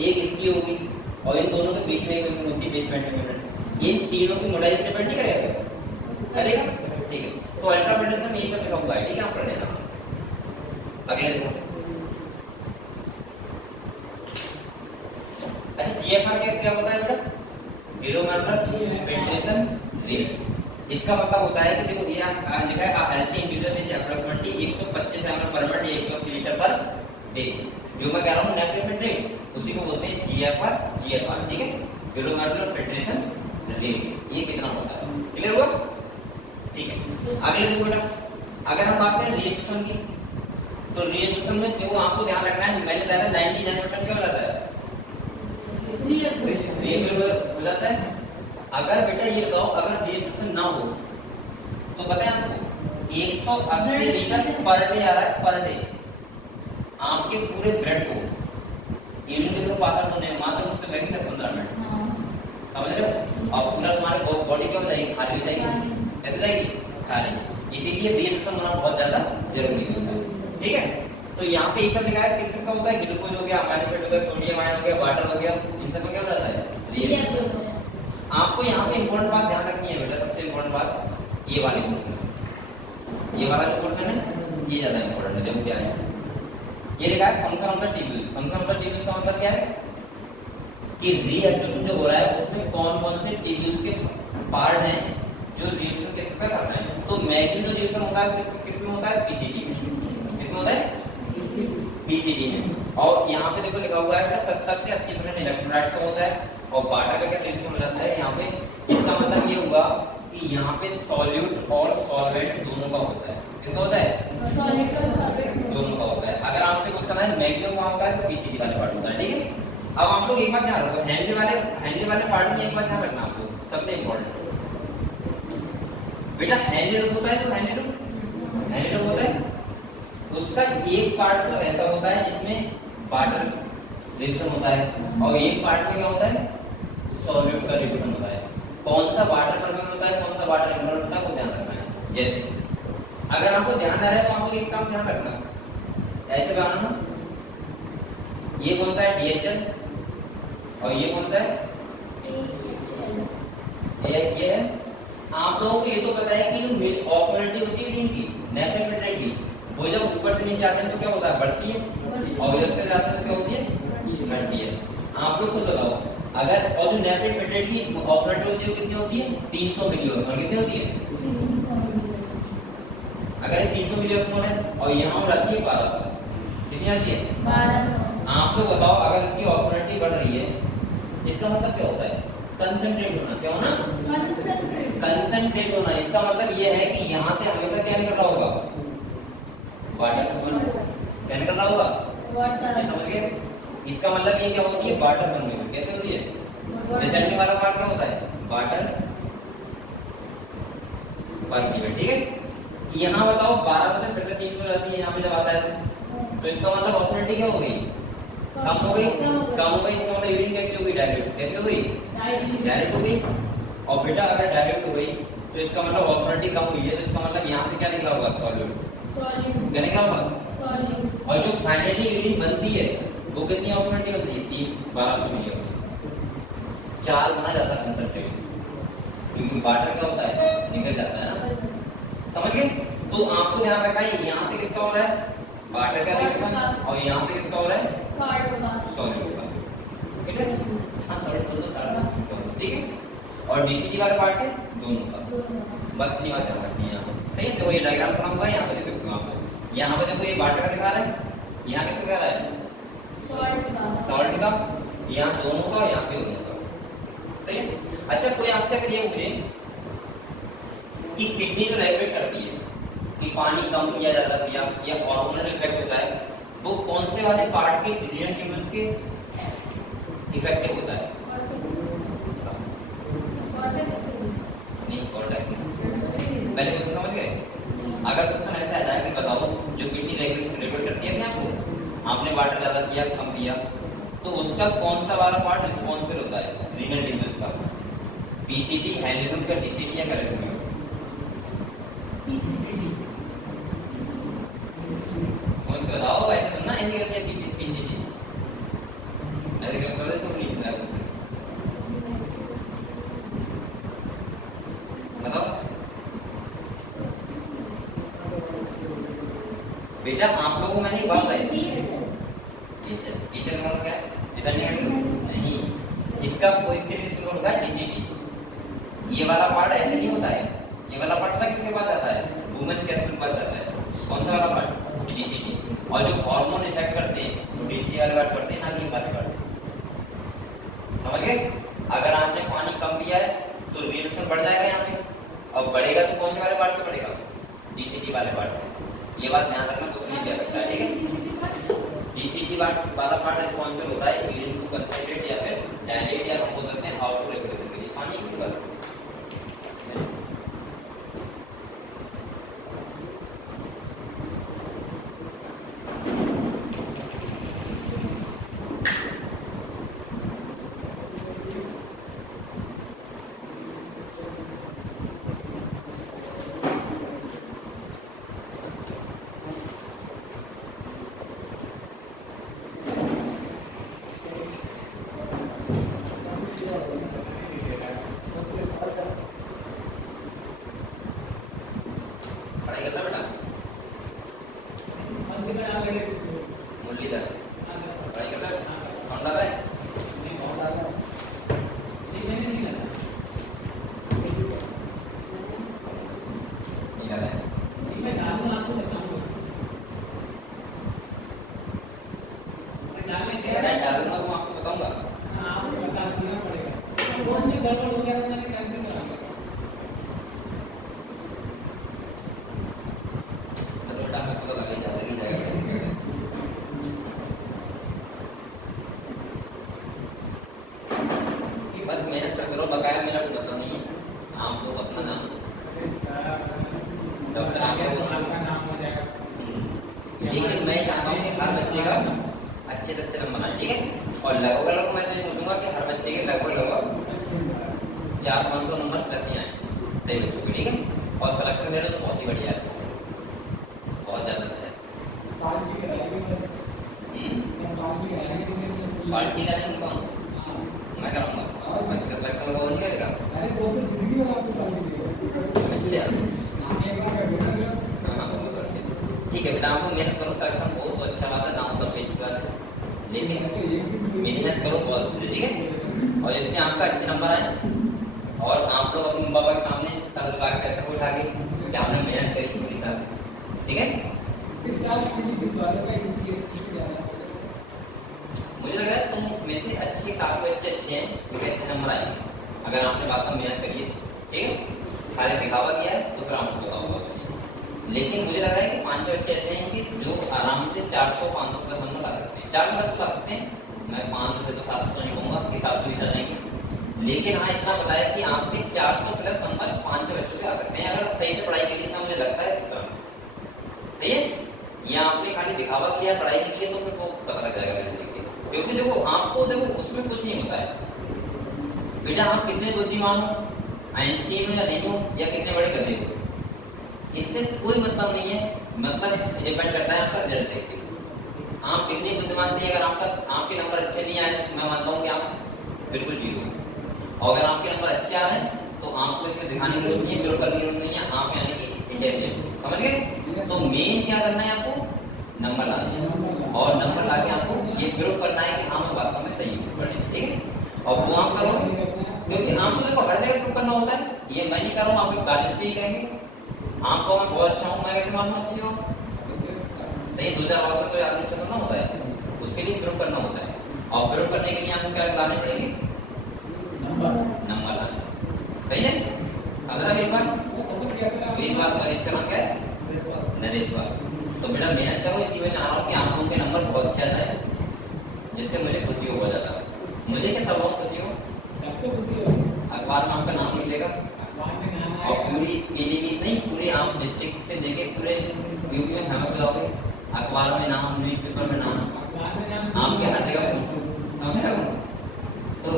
एक इसकी होगी, और इन दोनों के बीच में एक होती है बेसमेंट मेम्ब्रेन। इन तीनों की मोटाई डिपेंड नहीं करेगा, ठीक है। तो अल्ट्रा फिल्ट्रेशन में ये सब लिखा हुआ है, ठीक है, आप पढ़ लेना। अगले देखो, अच्छा जीएफआर क्या होता है बेटा, ग्लोमेरुलर फिल्ट्रेशन रेट। इसका मतलब होता है कि देखो ये लिखा है अ healthy individual is approximately 125 ml पर मिनट 180 लीटर पर डे। जो मैं कह रहा हूँ नेफ्रिफिटेट उसी को बोलते हैं जीएफआर, ठीक है, ग्लोमेरुलर फिल्ट्रेशन रेट। ये कितना होता है, क्लियर हुआ, ठीक है। अगले देखो बेटा, अगर हम बात करें रिएब्जॉर्प्शन की, तो रिएब्जॉर्प्शन में देखो आपको ध्यान रखना है, मैंने बताया 99% क्या हो जाता है रिएब्जॉर्ब हो जाता है। अगर बेटा ये बताओ अगर रिएब्जॉर्प्शन ना हो तो पता है आपको 180 लीटर पर डे आ रहा है, पर डे आपके पूरे ब्लड को यूरिन के थ्रू पास आउट होने में मात्र उससे लगेंगे 10-15 मिनट, समझ रहे हो। और पूरा तुम्हारे बॉडी क्या हो जाएगी, खाली हो जाएगी, कैसे जाएगी, खाली। इसीलिए रिएब्जॉर्प्शन होना बहुत ज्यादा जरूरी होता है, ठीक है। तो यहाँ पे ये सब लिखा है, किस किस का होता है, ग्लूकोज हो गया, अमाइनो एसिड हो गया, सोडियम आयन हो गया, वाटर हो गया, इन सब का क्या हो जाता है रिएब्जॉर्प्शन। आपको यहाँ पे इंपॉर्टेंट बात ध्यान रखनी है बेटा, सबसे इंपॉर्टेंट बात ये वाली पोर्शन, ये वाला जो पोर्शन है ये ज्यादा इंपॉर्टेंट है। देखो क्या है, ये लिखा है function of the tubules. Function of the tubules का मतलब क्या है कि रीएब्जॉर्प्शन जो हो रहा है उसमें कौन कौन से ट्यूब्यूल्स के पार्ट हैं जो रिएब्जॉर्प्शन किसका करता है। तो मैक्सिमम जो रिएब्जॉर्प्शन होता है किसमें होता है, पीसीडी में। किसमें होता है, पीसीडी में। और यहाँ पे देखो लिखा हुआ है 70 से 80% इलेक्ट्रोलाइट्स का होता है, और वाटर का क्या रिएक्शन हो जाता है यहाँ पे। इसका मतलब ये हुआ कि यहाँ पे सॉल्यूट और सॉल्वेंट दोनों का होता है। किसका होता है, दोनों का होता है। अगर आपसे क्वेश्चन है मैक्सिमम कहाँ होता है तो पीसीडी वाले पार्ट होता है, ठीक है। अब आप लोग एक बात ध्यान रखो, हैंडली वाले पार्ट में एक बात ध्यान रखना आप लोग, सबसे इम्पोर्टेंट बेटा हैंडली लूप होता है, तो हैंडली लूप होता है उसका एक पार्ट तो ऐसा होता है जिसमें वाटर रिएक्शन होता है, और एक पार्ट में क्या होता है सॉल्यूट का रिएक्शन होता है। कौन सा वाटर कंपोनेंट होता है, कौन सा वाटर कंपोनेंट होता है वो ध्यान रखना है। जैसे अगर आपको ध्यान आ रहा है तो आपको एक काम ध्यान रखना, ऐसे बनाना, ये कौन सा है DHL और ये कौन सा है ये है। आप लोगों को ये तो पता है कि जो ऑस्मोलैरिटी होती है इनकी नेफ्रिफिटेट की, वो जब ऊपर से नीचे आते हैं तो क्या होता है, बढ़ती है, और इधर से जाते हैं तो क्या होती है, घटती है। आप लोग खुद बताओ, अगर और जो नेफ्रिफिटेट की ऑस्मोलैरिटी होती है कितनी होती है 300 मिलीऑस्मोल। कितनी होती है, अगर ये 300 मिलीऑस्मोल है और यहाँ हो जाती है 1200, कितनी आती है 1200। आप लोग बताओ अगर इसकी ऑस्मोलैरिटी बढ़ रही है इसका मतलब क्या होता है, कंसंट्रेट होना। क्या होना? कंसंट्रेट। कंसंट्रेट होना। इसका मतलब ये है कि यहाँ से हमेशा क्या निकल रहा होगा? वाटर। क्या निकल रहा होगा? वाटर। समझ गए? इसका मतलब ये क्या होती है? वाटर बनने में। कैसे होती है? रिजल्टिंग वाला पार्ट क्या होता है? Water particle. ठीक है? यहाँ बताओ 12 बजे फिर से 3 हो जाती है यहाँ पे जब आता है तो इसका मतलब ऑस्मोलिटी क्या हो गई? कम हो गई। कम हो गई इसका मतलब यूरिन कैसे हो गई? डायरेक्ट। कैसे हो गई? डायरेक्ट हो गई। और बेटा अगर डायरेक्ट हो गई तो इसका मतलब ऑस्मोलिटी कम हुई है तो इसका मतलब यहाँ से क्या निकला होगा? सॉल्यूट। क्या निकला होगा? और जो फाइनली यूरिन बनती है वो कितनी ऑस्मोलिटी होती है? 1200 मिली होती है। 4 गुना ज्यादा कंसंट्रेशन क्योंकि वाटर क्या होता है? निकल जाता है ना। समझ गए? तो आपको ध्यान रखना है यहाँ से किसका हो रहा है? वाटर का रिएक्शन और यहाँ से किसका हो रहा है? सॉल्यूट का। ठीक है? हाँ सॉल्यूट दोनों सारा। ठीक है? और डीसीटी वाले पार्ट से दोनों का। बस इतनी बात ध्यान रखनी है यहाँ पे। सही है? तो ये डायग्राम बनाऊंगा यहाँ पे देख सकते हो आप। यहाँ पे देखो ये वाटर का दिखा रहा है, यहाँ किसका दिखा रहा है? सॉल्ट का। यहाँ दोनों का, यहाँ पे दोनों का। सही है? अच्छा कोई आपसे अगर ये पूछे कि किडनी जो रेगुलेट करती है कि पानी कम किया ज्यादा पिया या हार्मोनल इफेक्ट होता है वो कौन से वाले पार्ट के रीनल ट्यूब्यूल्स के इफेक्टिव होता है? नहीं कॉर्टेक्स नहीं। पहले क्वेश्चन समझ गए? अगर क्वेश्चन ऐसा आता है कि बताओ जो किडनी रेगुलेट करती है ना आपको, आपने वाटर ज्यादा पिया कम पिया तो उसका कौन सा वाला पार्ट रिस्पॉन्सिबल होता है रीनल ट्यूब्यूल्स का? पीसीटी, हेलिक्यूल का, डीसीटी या कैरोटिड? बताओ ऐसे तो ना हिंदी करते हैं पीसीटी ऐसे करते तो नहीं होता कुछ। बताओ बेटा आप लोगों को मैंने एक बात बताई। टीचर टीचर का क्या है? डिजाइनिंग नहीं, इसका कोई स्पेसिफिक होगा डीसीटी। ये वाला पार्ट ऐसे नहीं होता है। ये वाला पार्ट पता किसके पास आता है? वुमेन्स कैरेक्टर के पास आता है। कौन सा वाला पार्ट? डीसीटी। और जो हार्मोन इफेक्ट करते हैं वो डीसीटी वाले पार्ट करते हैं ना कि वाले पार्ट। समझ गए? अगर आपने पानी कम पिया है तो रिएक्शन बढ़ जाएगा यहाँ पे, और बढ़ेगा तो कौन से वाले पार्ट से बढ़ेगा? डीसीटी वाले पार्ट से। ये बात ध्यान रखना, कुछ नहीं किया सकता। ठीक है? डीसीटी वाला पार्ट रिस्पॉन्सिबल होता है यूरिन को कंसंट्रेट या फिर डायरेक्ट या हम बोल सकते हैं आउटपुट रेगुलेशन के लिए पानी की बात। अगर आपने वास्तव में मेहनत करी है, ठीक है, खाली दिखावा किया है तो फिर आपको होगा होगा। लेकिन मुझे लग रहा है कि 5 बच्चे ऐसे हैं कि जो आराम से 400-500 प्लस नंबर ला सकते हैं। 400 प्लस ला सकते हैं, मैं 500 से तो 700 तो नहीं कहूँगा कि 700 भी आ जाएंगे, लेकिन हाँ इतना बताया कि आपके 400 प्लस नंबर 5 बच्चों के आ सकते हैं अगर सही से पढ़ाई करिए। तो मुझे लगता है सही है, या आपने खाली दिखावा किया पढ़ाई की है तो फिर वो पता लग जाएगा। क्योंकि देखो आपको देखो उसमें कुछ नहीं होता है बेटा, आप कितने बुद्धिमान हो, आइंस्टीन हो या नहीं हो, या कितने बड़े गधे हो, इससे कोई मतलब नहीं है। मतलब डिपेंड करता है आपका रिजल्ट देख के आप कितने बुद्धिमान थे। अगर आपके नंबर अच्छे नहीं आए तो मैं मानता हूँ कि आप बिल्कुल जीरो, और अगर आपके नंबर अच्छे आ रहे हैं तो आपको इसमें दिखाने की जरूरत नहीं है, बिल्कुल करने की जरूरत नहीं है, आप यानी कि इंटेलिजेंट, समझ गए। तो मेन क्या करना है आपको, नंबर लाना है, और नंबर लाके आपको ये प्रूव करना है कि हाँ मैं वास्तव में सही हूँ पढ़ने, ठीक है। और वो आप करो, क्योंकि आपको देखो हर जगह प्रूव करना होता है, ये मैं नहीं कर रहा हूँ, आपके गार्जियन भी कहेंगे आपको मैं बहुत अच्छा हूँ, मैं कैसे मानूँ अच्छी हूँ, नहीं 2000 और तो आदमी अच्छा करना होता है, उसके लिए प्रूव करना होता है। और प्रूव करने के लिए आपको क्या लाने पड़ेंगे, नंबर लाने, सही है। अगला एक बार इसका नाम क्या है, नरेश बार। तो बेटा मेहनत करो, इसलिए मैं चाह रहा हूँ कि आप उनके नंबर बहुत अच्छे आ जाए, जिससे मुझे खुशी हो बहुत ज्यादा। मुझे क्या सब बहुत खुशी हो, सबको खुशी हो। अखबार में आपका नाम लिख देगा, और पूरी पीलीभीत नहीं, पूरे आप डिस्ट्रिक्ट से लेके पूरे यूपी में फेमस हो जाओगे। अखबार में नाम, न्यूज़पेपर में नाम, आपके हर जगह समझ रहे हो। तो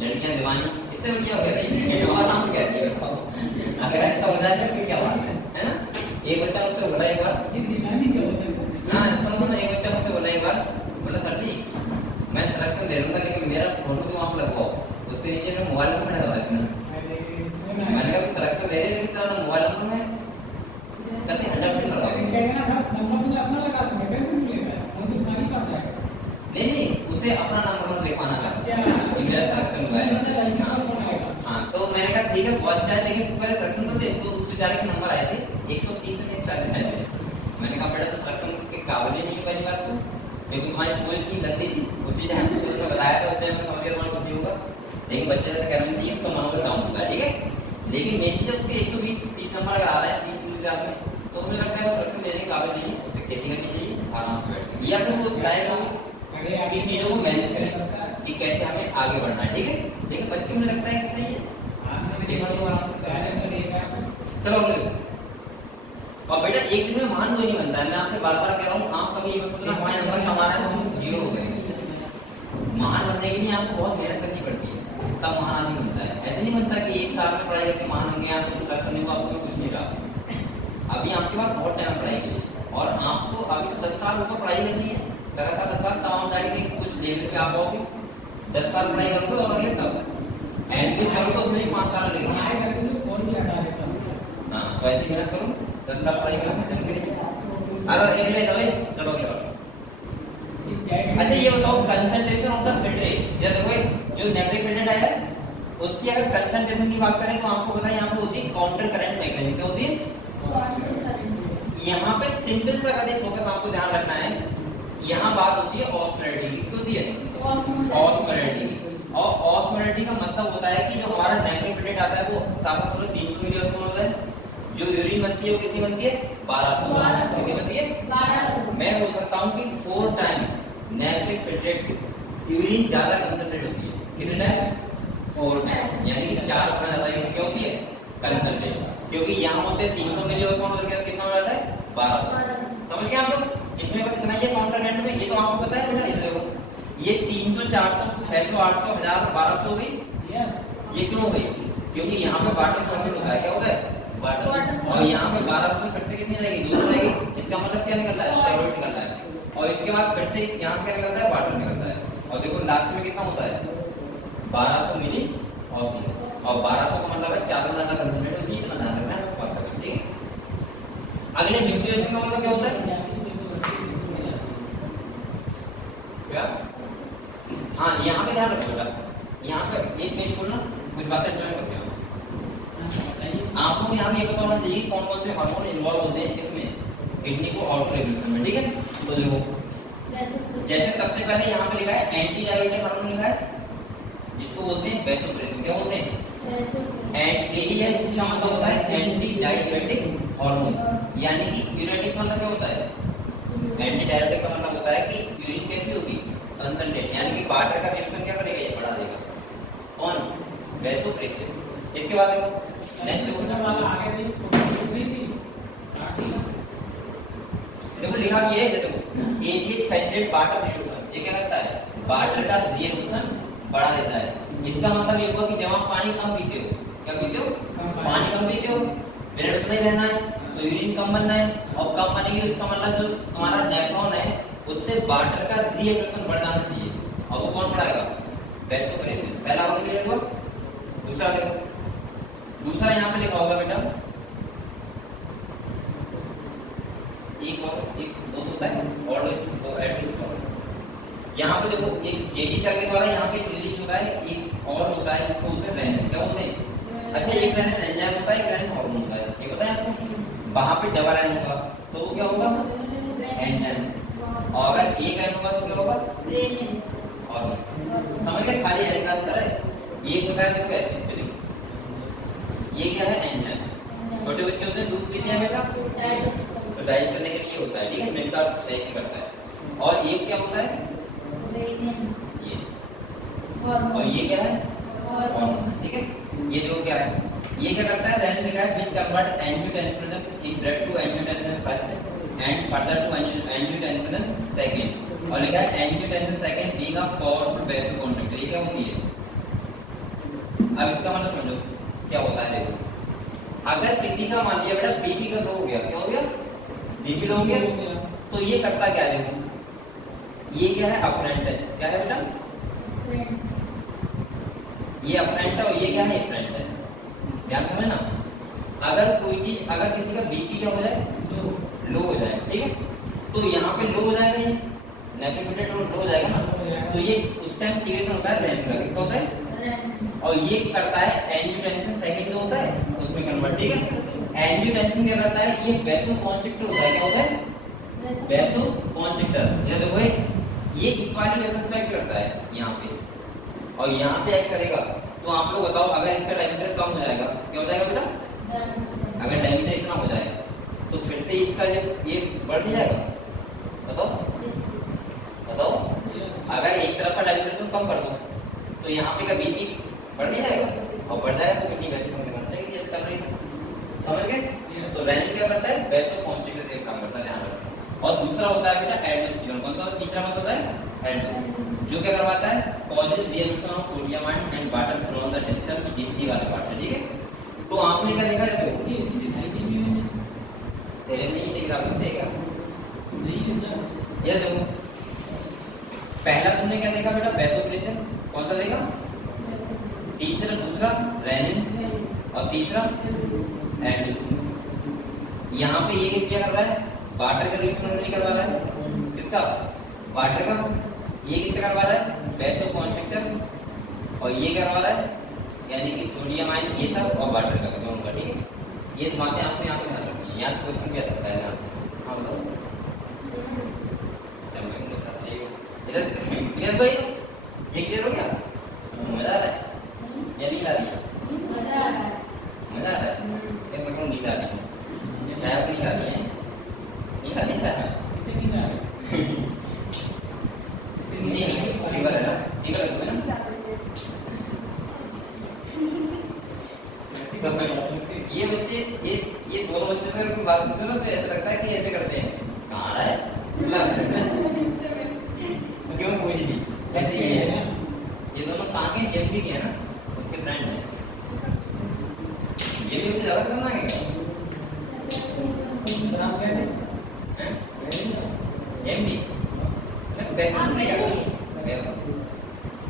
लड़कियां दीवानी, इससे बढ़िया हो गया नाम क्या है। अगर ऐसा हो जाए तो फिर क्या बात है ना। एक बच्चा मुझसे बोला एक बार, हाँ सुनो ना, एक बच्चा मुझसे बोला एक बार, बोला सर जी मैं सिलेक्शन ले लूंगा लेकिन मेरा फोटो जो आप लगवाओ उसके नीचे में मोबाइल नंबर लगा देना। मैंने कहा सिलेक्शन ले रहे लेकिन तेरा मोबाइल नंबर में कहते 100% लगाओगे। नहीं उसे अपना नंबर लिखवाना था, मेरा सिलेक्शन हुआ है। हाँ तो मैंने कहा ठीक है बहुत अच्छा है, लेकिन पहले सिलेक्शन तो दे। तो उस बेचारे के नंबर आए थे 130 से 140 आए थे। मैंने कहा बेटा तो सिलेक्शन के काबिल ही नहीं पहली बात तो, क्योंकि तुम्हारी सोच इतनी गंदी थी। उसी टाइम तो बताया था, उस टाइम में समझ गया तुम्हारा कुछ नहीं होगा, लेकिन बच्चे का कहना चाहिए तो नंबर डाउन होगा, ठीक है। लेकिन मेरी जब उसके 120-30 नंबर अगर आ रहे हैं 30 में, तो मुझे लगता है सिलेक्शन लेने के काबिल नहीं है, उसे खेती करनी चाहिए आराम से बैठ के, या फिर वो सिखाएगा कि चीजों को मैनेज करें कि कैसे हमें आगे बढ़ना है, ठीक है। लेकिन बच्चे मुझे लगता है कि सही है, चलो और बेटा एक दिन में महान कोई नहीं बनता है। मैं आपसे बार बार कह रहा हूँ, आप कभी ये सोचना हमारे नंबर कमा रहे हैं तो हम जीरो हो गए। महान बनने के लिए आपको बहुत मेहनत करनी पड़ती है, तब महान आदमी बनता है। ऐसे नहीं बनता कि एक साल में पढ़ाई करके महान बन गया तो दूसरा करने को आपको कुछ नहीं रहा। अभी आपके पास बहुत टाइम पढ़ाई के लिए, और आपको अभी 10 साल ऊपर पढ़ाई करनी है, लगातार 10 साल, तमाम जाएगी कुछ लेवल पे आप आओगे। 10 साल पढ़ाई करोगे और अगले तब एमपी करोगे तो उसमें 5 साल लगेगा। हाँ तो ऐसे मेहनत करो, 10 साल पढ़ाई करो। अगर एक ले जाओ चलो अच्छा ये बताओ concentration of the field rate, जैसे कोई जो नेगेटिव फिल्ड रेट आया उसकी अगर कंसंट्रेशन की बात करें तो आपको पता है यहाँ पे होती है काउंटर करंट मैकेनिज्म। क्या होती है यहाँ पे सिंपल सा कदे फोकस आपको ध्यान रखना है। यहाँ बात होती है ऑस्मोलैरिटी की, होती है ऑस्मोलैरिटी। और ऑस्मोलैरिटी का मतलब होता है कि जो हमारा नेगेटिव फिल्ड रेट आता है वो साफ मतलब 300 मिली ऑस्मोल होता है। जो यूरिन बनती है वो कितनी बनती है 1200 कितनी बनती है 1200। मैं बोल सकता हूँ कि 4 टाइम नेगेटिव फिल्ड रेट से यूरिन ज्यादा कंसंट्रेट होती है। कितना है 4 टाइम, यानी कि 4 गुना ज्यादा यूरिन क्या होती है कंसंट्रेट, क्योंकि यहाँ होते हैं 300 मिली ऑस्मोल और कितना हो जाता है 1200। समझ गए आप लोग। इसमें बस इतना ही है काउंटर करंट में, ये तो आपको पता है बेटा। ये देखो ये 300 400 600 800 1000 1200 हो गई। ये क्यों हो गई? क्योंकि यहाँ पे वाटर शॉर्टेज होता है। क्या होता है वाटर, और यहाँ पे 1200 फिर से कितनी लगेगी 200 लगेगी। इसका मतलब क्या निकलता है स्टेरॉइड निकलता है, और इसके बाद फिर से यहाँ से क्या निकलता है वाटर निकलता है। और देखो लास्ट में कितना होता है 1200 मिली ऑस्मोल, और 1200 का मतलब है 4 गुना का कंसंट्रेट होती है। इतना ध्यान रखना है, ठीक है। अगले म्यूचुएशन का मतलब क्या होता है क्या? हाँ यहाँ पे ध्यान रखो बेटा, यहाँ पे एक पेज खोलना, कुछ बातें ज्वाइन करते हैं आपको। यहाँ पे ये बताना चाहिए कौन कौन से हार्मोन इन्वॉल्व होते हैं इसमें किडनी को आउट रेगुलेशन में, ठीक है। तो देखो जैसे सबसे पहले यहाँ पे लिखा है एंटी डायबिटिक हार्मोन लिखा है, जिसको बोलते हैं वैसोप्रेसिन। क्या बोलते हैं? एंटीडियास इसका मतलब होता है एंटी डाययूरेटिक हार्मोन, यानी कि यूरेटिक मतलब क्या होता है? एंटी डाययूरेटिक का मतलब होता है कि यूरिन कैसी होगी? कंसंट्रेट, यानी कि वाटर का रिएक्शन क्या करेगा? ये बढ़ा देगा। कौन? वैसोप्रेसिन। इसके बाद नेक्स्ट देखो लिखा भी है, देखो एटीएच फैसिलिटेट वाटर रिड्यूसन, ये क्या करता है? वाटर का रिएक्शन बढ़ा देता है। इसका मतलब ये हुआ कि जब आप पानी कम पीते हो, क्या पीते हो? पानी कम पीते हो, ब्लड में रहना है तो यूरिन कम बनना है, और कम बनेगी तो इसका मतलब जो तुम्हारा नेफ्रॉन है उससे वाटर का रिएक्शन बढ़ जाना चाहिए। और वो कौन बढ़ाएगा? वैसोप्रेसिन। पहला वाला क्लियर हुआ? दूसरा देखो, दूसरा यहाँ पे लिखा होगा बेटा, एक और एक दो होता है और एडमिशन। यहाँ पे देखो एक जेडी सेल के द्वारा यहाँ पे रिलीज होता है, एक और होता है जिसको बोलते हैं रेनिन। क्या बोलते हैं? अच्छा, एक रेनिन एंजाइम होता है, एक रेनिन हार्मोन होता है, ये पता है आपको? वहां पे डबल एन होगा तो वो क्या होगा? एंजाइम। और अगर एक एन होगा तो क्या होगा? रेनिन। और समझ गए? खाली एन का अंतर है। ये होता है तो कैसे चलिए, ये क्या है? एंजाइम। छोटे बच्चे होते हैं दूध पीते हैं बेटा, तो डाइजेस्ट करने के लिए होता है, ठीक है, मिल्क का डाइजेशन करता है। और एक क्या होता है? ये। और ये क्या है? हार्मोन। ठीक है, ये जो क्या है, ये क्या करता है? रेनिन लिखा है which convert angiotensin in blood to angiotensin first and further to angiotensin second. और लिखा है angiotensin second being a powerful vasoconstrictor. ये क्या होती है? अब इसका मतलब समझो क्या होता है। देखो, अगर किसी का मान लिया बेटा बीपी का लो हो गया, क्या हो गया? बीपी लो हो गया, तो ये करता क्या है? देखो, ये क्या है? अफरेंट है। क्या है बेटा? ये अफरेंट है और ये क्या है? एफरेंट है। ध्यान समझ ना, अगर कोई चीज, अगर किसी का बीपी क्या हो जाए? लो हो जाए, ठीक है, तो यहाँ पे लो हो जाएगा, ये नेगेटिव लो हो जाएगा ना, तो ये उस टाइम सीरियस होता है रेनिन का। किसका होता है? और ये करता है एंजियोटेंसिन सेकंड जो होता है उसमें कन्वर्ट। ठीक है, एंजियोटेंसिन क्या करता है? ये वैसोकंस्ट्रिक्टर होता है। क्या होता है? वैसोकंस्ट्रिक्टर। ये देखो ये इस वाली वेसल पे एक्ट करता है यहाँ पे, और यहाँ पे एक्ट करेगा। तो आप लोग बताओ, अगर इसका डायमीटर कम हो जाएगा, क्या हो जाएगा बेटा? अगर डायमीटर इतना हो जाएगा तो फिर से इसका जो ये बढ़ नहीं जाएगा? बताओ बताओ। अगर एक तरफ का डायमीटर तुम कम कर दो तो यहाँ पे का बीपी बढ़ नहीं जाएगा? और बढ़ जाएगा तो कितनी वैसे कर रही है। समझ गए? तो रेनिन क्या करता है? वैसोकंस्ट्रिक्टर का काम करता है, ध्यान रखना। और दूसरा होता है बेटा एल्डोस्टेरोन। कौन सा? तीसरा मत होता है एल्डोस्टेरोन, जो क्या करवाता है? Causes reaction of sodium and water from the distal DC वाले पार्ट है। ठीक है, तो आपने क्या देखा है? देखो तेरे नहीं देख रहा देगा नहीं, ये देखो पहला तुमने क्या देखा बेटा? वैसोप्रेसिन। कौन सा देखा? तीसरा, दूसरा रेनिन, और तीसरा एल्डोस्टेरोन। यहाँ पे ये क्या कर रहा है? वाटर का रिएक्शन नहीं करवा रहा है। किसका? वाटर का। ये किसका करवा रहा है? वैसोकंस्ट्रिक्टर। और ये करवा रहा है यानी कि सोडियम आयन, ये सब, और वाटर का दोनों का। ठीक है, ये बातें आपको यहाँ पे ध्यान रखनी है। यहाँ क्वेश्चन भी आ सकता है। हाँ बताओ। इधर क्लियर भाई? ये क्लियर हो गया? मजा आ रहा है या नींद आ रही है? मजा आ रहा है। मजा आ रहा है? मेरे को नींद आ रही है, शायद नींद आ रही है। नींद आ रही है? किसे नींद आ रही है? फीवर है ना? फीवर है ना? ये बच्चे, ये दोनों बच्चे से बात करते ना तो ऐसा लगता है कि ऐसे करते हैं। कहाँ आ रहा है? क्यों पूछ ली? क्या चाहिए? ये दोनों साथ हैं, जेम भी है ना, उसके फ्रेंड हैं। ये भी उससे ज्यादा करना है क्या? नाम क्या है? जेम भी। कैसे नहीं क्या?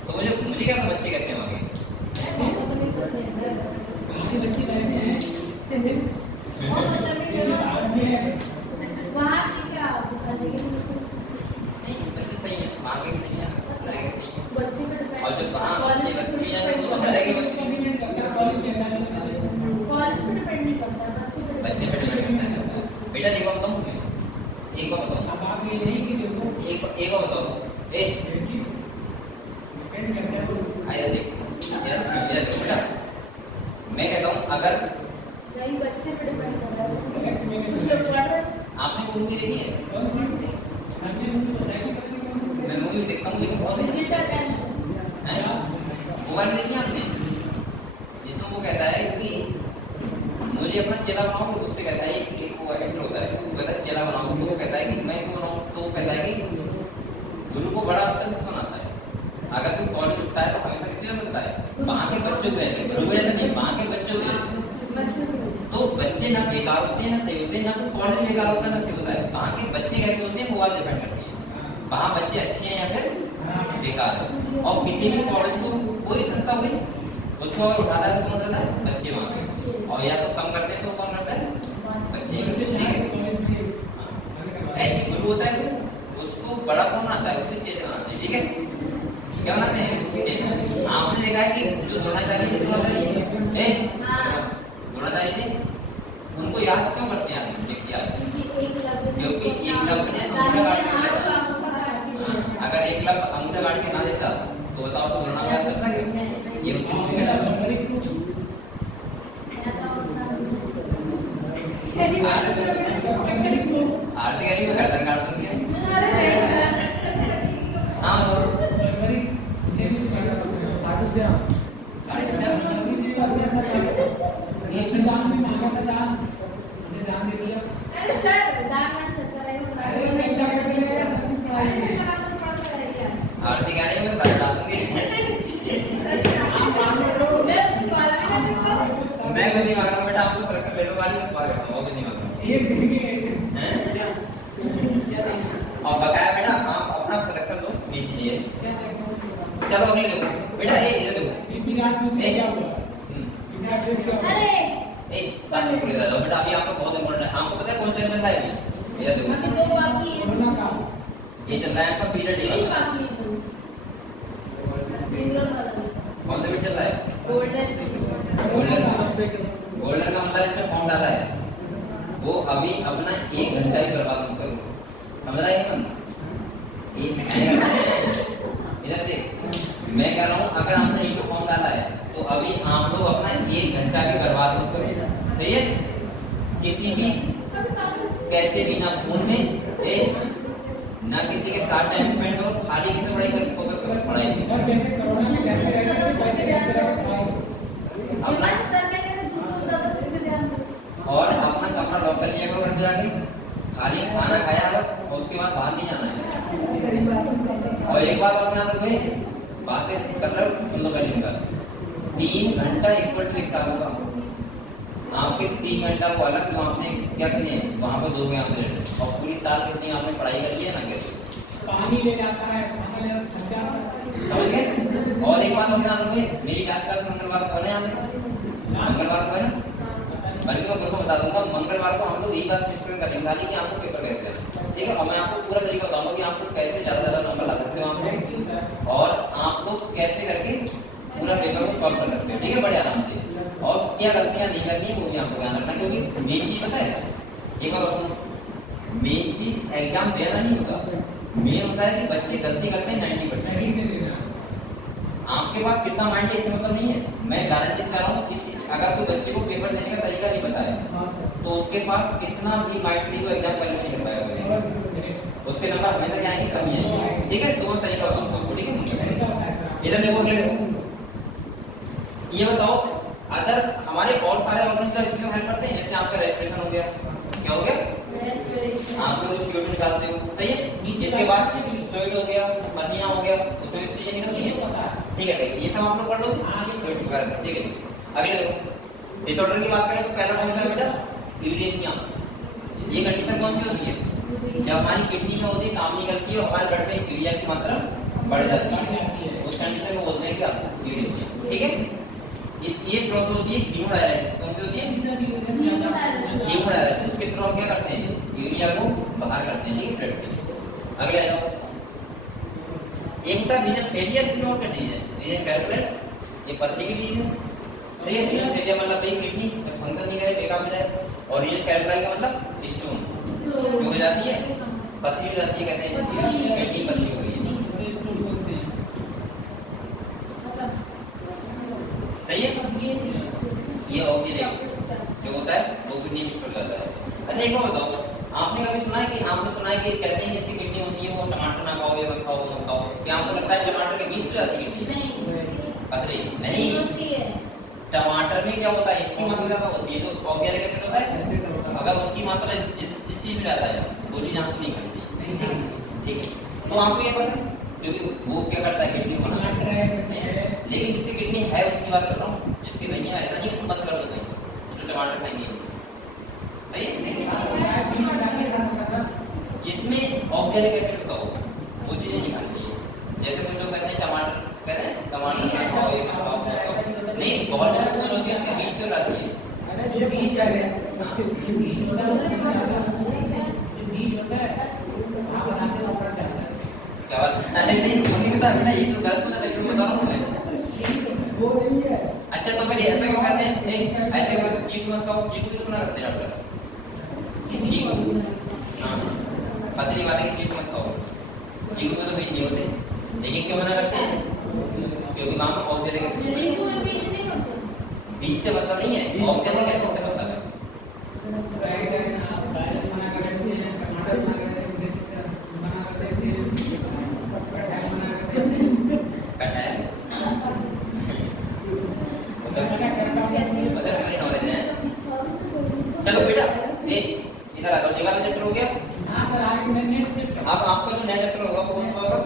तो मुझे क्या बच्चे कैसे होंगे? तुम्हारे बच्चे कैसे हैं? वहाँ की क्या? बच्चे सही है, आगे सही है, बच्चे पे डिपेंड। और जब हाँ बच्चे बच्चे हैं तो हमारे के बच्चे कॉलेज पे डिपेंड नहीं करता, बच्चे पे डिपेंड करता है। बेटा एक बात बताऊं, एक बात बताऊं, अब आप ये नहीं कि देखो एक बात बताओ, आया देख यार अगर नहीं बच्चे पे डिपेंड कर रहा है कुछ लोग पढ़ रहे हैं। आपने वो मूवी देखी है? मैं मूवी देखता हूँ लेकिन बहुत मोबाइल देखी आपने जिसमें वो कहता है कि मुझे अपना चेला बनाओ तो उससे कहता है एक वो एक्टर होता है वो कहता है चेला बनाओ तो वो कहता है कि मैं क्यों बनाऊँ तो वो कहता है कि गुरु को बड़ा स्तर से बनाता है। अगर कोई कॉलेज उठता है तो हमेशा किसी में मिलता है वहाँ के बच्चों को ऐसे गुरु ऐसा नहीं वहाँ के बच्चों को तो बच्चे ना बेकार होते हैं ना सही होते हैं ना तो कॉलेज बेकार होता है ना सही होता है। वहाँ के बच्चे कैसे होते हैं वो बात डिपेंड करती है वहाँ बच्चे अच्छे हैं या फिर बेकार है। और किसी भी कॉलेज को कोई संस्था हुई उसको अगर उठाता है तो कौन रहता है बच्चे वहाँ के और या तो कम करते हैं तो कौन करता है बच्चे। ऐसे गुरु होता है उसको बड़ा कौन आता है उससे चेंज बनाते हैं ठीक है क्या बनाते हैं आपने देखा है कि जो द्रोणाचार्य थे द्रोणाचार्य थे उनको याद क्यों करते हैं क्योंकि एक लफ्ज ने अगर एक लफ्ज अंगूठा काट के ना देता तो बताओ तो द्रोणा याद करता क्या ये आरती गली में गर्दन काट दूंगी हाँ आरती गाने में बता दूंगी मैं भी नहीं मांग रहा हूँ बेटा आपको सरकार ले लो वाली मत मांग रहा हूँ वो भी नहीं मांग रहा और बकाया बेटा आप अपना सिलेक्शन दो नीचे लिए चलो अगले देखो बेटा ये इधर देखो अरे एक बात पूरी बता दो बेटा अभी आपको बहुत इंपॉर्टेंट है आपको पता है कौन चैनल में है इधर देखो अभी दो बाकी ये चल रहा है आपका पीरियड यही बाकी है दो कौन सा चल रहा है गोल्डन का मतलब इसमें फॉर्म डाला है वो अभी अपना 1 घंटा ही बर्बाद मत करो समझ रहा है इधर देख मैं कह रहा हूँ अगर आपने इंटू फॉर्म डाला है तो अभी आप लोग अपना 1 घंटा भी बर्बाद मत करो सही है किसी भी कैसे भी ना फोन में ना किसी के साथ टाइम स्पेंड करो खाली किसी पढ़ाई कर फोकस करो पढ़ाई अपना और अपना कपड़ा लॉक कर लिया करो घर जाके खाली खाना खाया बस और उसके बाद बाहर नहीं जाना है और एक बात और ध्यान रखो बातें कर रहे हो सुन लो पहले का 3 घंटा इक्वल टू एग्जाम होगा आपके 3 घंटा को अलग तो आपने क्या किए वहाँ पे 2 घंटे और पूरी साल कितनी आपने पढ़ाई कर ली है ना करी पानी ले जाता है समझ गए। और एक बात और ध्यान रखो मेरी क्लास का मंगलवार को है मंगलवार को है बल्कि मैं आपको बता दूंगा मंगलवार को हम लोग एक बात डिस्कस करेंगे खाली कि आपको पेपर कैसे है ठीक है और मैं आपको पूरा तरीका बताऊंगा कि आपको कैसे ज्यादा नंबर ला सकते हो आप और आप लोग कैसे करके पूरा पेपर को सॉल्व कर सकते हो ठीक है बड़े आराम से और क्या गलतियां नहीं करनी वो भी आपको ध्यान रखना क्योंकि मेन चीज पता है एक बार मेन चीज एग्जाम देना नहीं होता मेन होता है कि बच्चे गलती करते हैं 90%। आपके पास कितना माइंड है इससे मतलब नहीं है मैं गारंटी कर रहा हूँ कि अगर कोई बच्चे को पेपर देने का तरीका नहीं बताया तो उसके पास कितना भी माइंड से वो एग्जाम क्लियर नहीं कर पाएगा उसके नंबर हमेशा क्या है कमी है ठीक है तो वो तरीका बताऊँ आपको ठीक है इधर देखो ये बताओ अगर हमारे और सारे ऑर्गेनिज्म इसमें हेल्प करते हैं जैसे आपका रेस्पिरेशन हो गया क्या हो गया आप लोग CO2 निकालते हो सही है इसके बाद फ्लूइड हो गया पसीना हो गया उसमें चीजें निकलती हैं ठीक है ये सब आप लोग पढ़ लो ठीक है अगले देखो डिसऑर्डर की बात करें तो पहला कौन सा है बेटा यूरेनिया ये कंडीशन कौन सी होती है जब हमारी किडनी में होती है काम नहीं करती है और हमारे ब्लड में यूरिया की मात्रा बढ़ जाती है उस कंडीशन को बोलते हैं क्या यूरेनिया ठीक है ये प्रोसेस होती है हीमोडायलिसिस कौन सी होती है हीमोडायलिसिस उसके थ्रू हम क्या करते हैं यूरिया को बाहर करते हैं ठीक है ब्लड से अगले आ जाओ एक था रीनल फेलियर की और कंडीशन है रीनल कैलकुलेट ये पथरी की डिजीज है सही है रीनल फेलियर मतलब भाई किडनी फंक्शन नहीं करे बेकार हो जाए और रीनल कैलकुलेट का मतलब स्टोन जो हो जाती है पथरी हो जाती है कहते हैं किडनी पथरी हो गई है सही है ये ऑक्सीडेटिव जो होता है वो किडनी में छोड़ जाता है। अच्छा एक बात बताओ, आपने कभी सुना है कि कहते हैं जिसकी किडनी होती है वो टमाटर ना खाओ, ये मत खाओ, मत खाओ। क्या आपको लगता है टमाटर के बीज से जाती है किडनी? अरे नहीं, टमाटर में क्या होता है, इसकी मात्रा ज्यादा होती है, जो ऑर्गेनिक एसिड होता है, अगर उसकी मात्रा इस चीज में ज्यादा है वो चीज आपको नहीं करनी। ठीक है, तो आपको ये पता है क्योंकि वो क्या करता है किडनी को बना, लेकिन जिसकी किडनी है उसकी बात कर रहा हूँ, जिसकी नहीं है ऐसा नहीं तुम मत कर दो नहीं, जो टमाटर खाएंगे सही है। जिसमें ऑक्जेलिक एसिड का हो वो चीजें नहीं खानी चाहिए। जैसे कुछ लोग कहते हैं टमाटर टमाटर ना खाओ, ये मत खाओ, नहीं बहुत ज्यादा सोच होती है उसके बीज से लाती है। क्या बात? अरे नहीं नहीं बता ना, ये तो गलत सुना, लेकिन बता रहा हूँ मैं। अच्छा तो फिर ऐसा क्यों कहते हैं? ऐसे चीकू मत खाओ, चीकू क्यों मना करते हैं डॉक्टर? चीकू पतली वाले की चीकू मत खाओ, चीकू में तो बीज नहीं होते, लेकिन क्यों मना करते हैं? क्योंकि वहां पर ऑक्सीजन बीज से मतलब नहीं है, ऑक्सीजन कैसे से मतलब है। चलो बेटा इधर आ जाओ, दीवार चैप्टर हो गया। अब आपका जो नया चैप्टर होगा वो कौन सा होगा?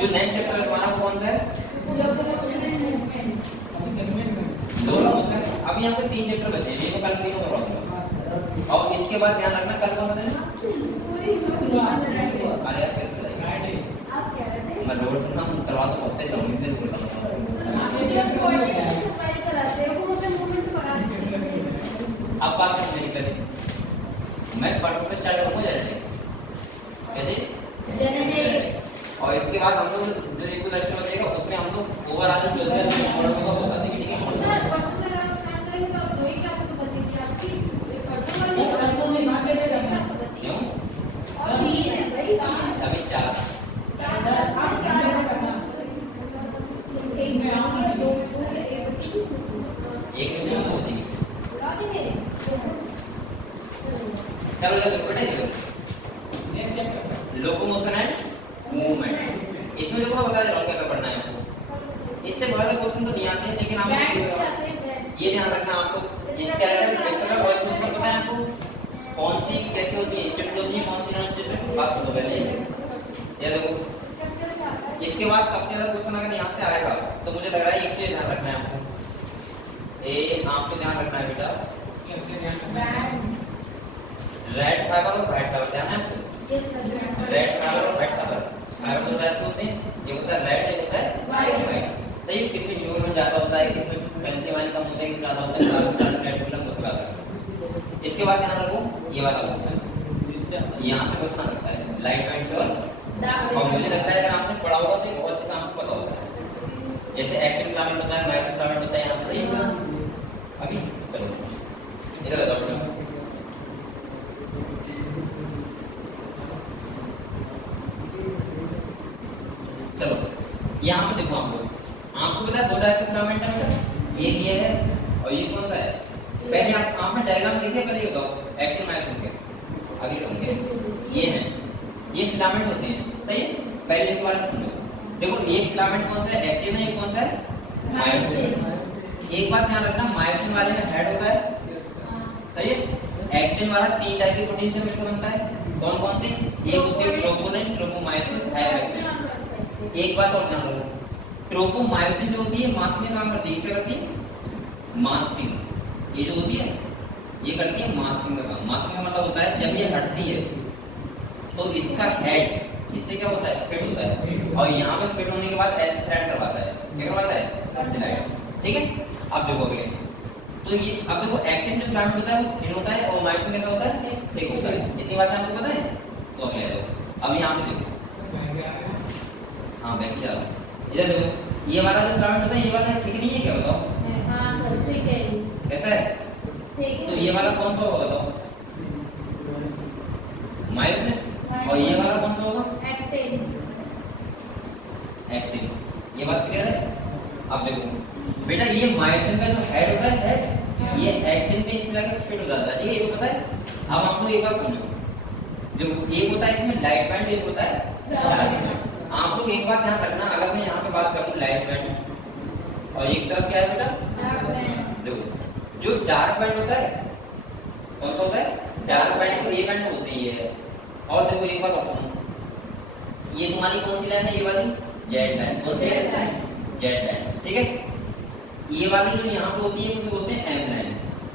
जो नेक्स्ट चैप्टर है तुम्हारा वो कौन सा है? दोनों है। अब यहाँ पे 3 चैप्टर बचे, ये मैं कल तीनों करवाऊंगा। और इसके बाद ध्यान रखना कल कौन सा है? अरे मैं रोज ना करवा तो बहुत जाऊंगी, मैं बोलता हूँ अब बात नहीं करें, मैं पढ़ने को स्टार्ट करूंगा जेनेटिक्स, और इसके बाद हम लोग जो एक लेक्चर बचेगा उसमें हम लोग ओवरऑल जो है अभी 4 चलो लोकोमोशन एंड मूवमेंट, इसमें देखो मैं बता दे रहा हूँ क्या पढ़ना है आपको। इससे बड़ा क्वेश्चन तो नहीं आते हैं, लेकिन आप ये ध्यान रखना आपको इस कैरेक्टर बेसिक और इसमें पता है आपको कौन सी कैसे होती है, स्टेट होती है, कौन सी नॉन स्टेट बात सुनो पहले ये देखो। इसके बाद सबसे ज्यादा क्वेश्चन अगर यहाँ से आएगा तो मुझे लग रहा है एक चीज ध्यान रखना है आपको, आपको ध्यान रखना है बेटा, रेड फाइबर और व्हाइट फाइबर ध्यान है आपको। रेड फाइबर और व्हाइट फाइबर, फाइबर तो रेड होते हैं, एक होता है रेड, एक होता है व्हाइट। सही, किसमें हीमोग्लोबिन ज्यादा होता है, किसमें कैल्शियम आयन कम होता है, किसमें ज्यादा होता है कार्बन हाइड्रोजन दूसरा आता है। इसके बाद ध्यान रखो ये वाला क्वेश्चन, यहाँ पे क्वेश्चन आता है लाइट वाइट और डार्क। और मुझे लगता है अगर आपने पढ़ा होगा तो बहुत अच्छे से आपको पता होता है, जैसे एक्टिव फिलामेंट होता है, माइक्रो फिलामेंट होता है यहाँ पे। अभी चलो इधर आ जाओ, चलो यहाँ पे देखो आपको पता है 2 टाइप के फिलामेंट है, एक ये है और ये कौन सा है? पहले आपने डायग्राम देखे, पहले ये बताओ एक्टिन मायोसिन के आगे होंगे, ये है, ये फिलामेंट होते हैं। सही है, पहले एक बार सुनो, देखो ये फिलामेंट कौन सा है? एक्टिन है, ये कौन सा है? मायोसिन। एक बात ध्यान रखना, मायोसिन वाले में हेड होता है, सही है। एक्टिन वाला 3 टाइप की प्रोटीन से मिलकर बनता है, कौन कौन सी? एक होती है ट्रोपोनिन, ट्रोपोमायोसिन, थायमायोसिन। एक बात और ध्यान रखो, ट्रोपोमायोसिन जो होती है मास्किंग काम करती है, किसे करती है? मास्किंग। ये जो होती है ये करती है मास्किंग का काम। मास्किंग का मतलब होता है जब ये हटती है तो इसका हेड इससे क्या होता है? फिट होता है, और यहाँ पे फिट होने के बाद ऐसे स्लाइड करवाता है। क्या करवाता है? स्लाइड। ठीक है, अब देखो अगले, तो ये अब देखो एक्टिन जो फिलामेंट होता है वो थिन होता है और मायोसिन कैसा होता है? थिक होता है। इतनी बातें आपको पता है? तो अगले देखो, अब यहाँ पे देखो, हाँ बैठ जाओ, इधर देखो, ये वाला जो फिलामेंट होता है ये वाला ठीक नहीं है क्या? बताओ। हाँ सर ठीक है, कैसा है? ठीक है। तो ये वाला कौन सा होगा बताओ? मायोसिन। और ये वाला कौन सा होगा? एक्टिन। ये बात क्लियर है? अब देखो बेटा, ये मायोसिन का जो हेड होता है, हेड, ये एक्टिन पे इसमें जाकर फिट हो जाता है, ठीक है, ये पता है। अब हम लोग एक बार समझो, जो एक होता है इसमें लाइट बैंड, एक होता है डार्क बैंड। आप लोग एक बात ध्यान रखना, अगर मैं यहाँ पे बात करूँ लाइट बैंड और एक तरफ क्या है बेटा, देखो जो डार्क बैंड होता है, कौन सा होता है, डार्क बैंड, तो ये बैंड होती है। और देखो एक बात और सुनो, ये तुम्हारी कौन सी लाइन है, ये वाली जेड लाइन, कौन सी है, जेड लाइन, ठीक है। ये वाली जो यहाँ पे होती है उसे बोलते हैं एम लाइन,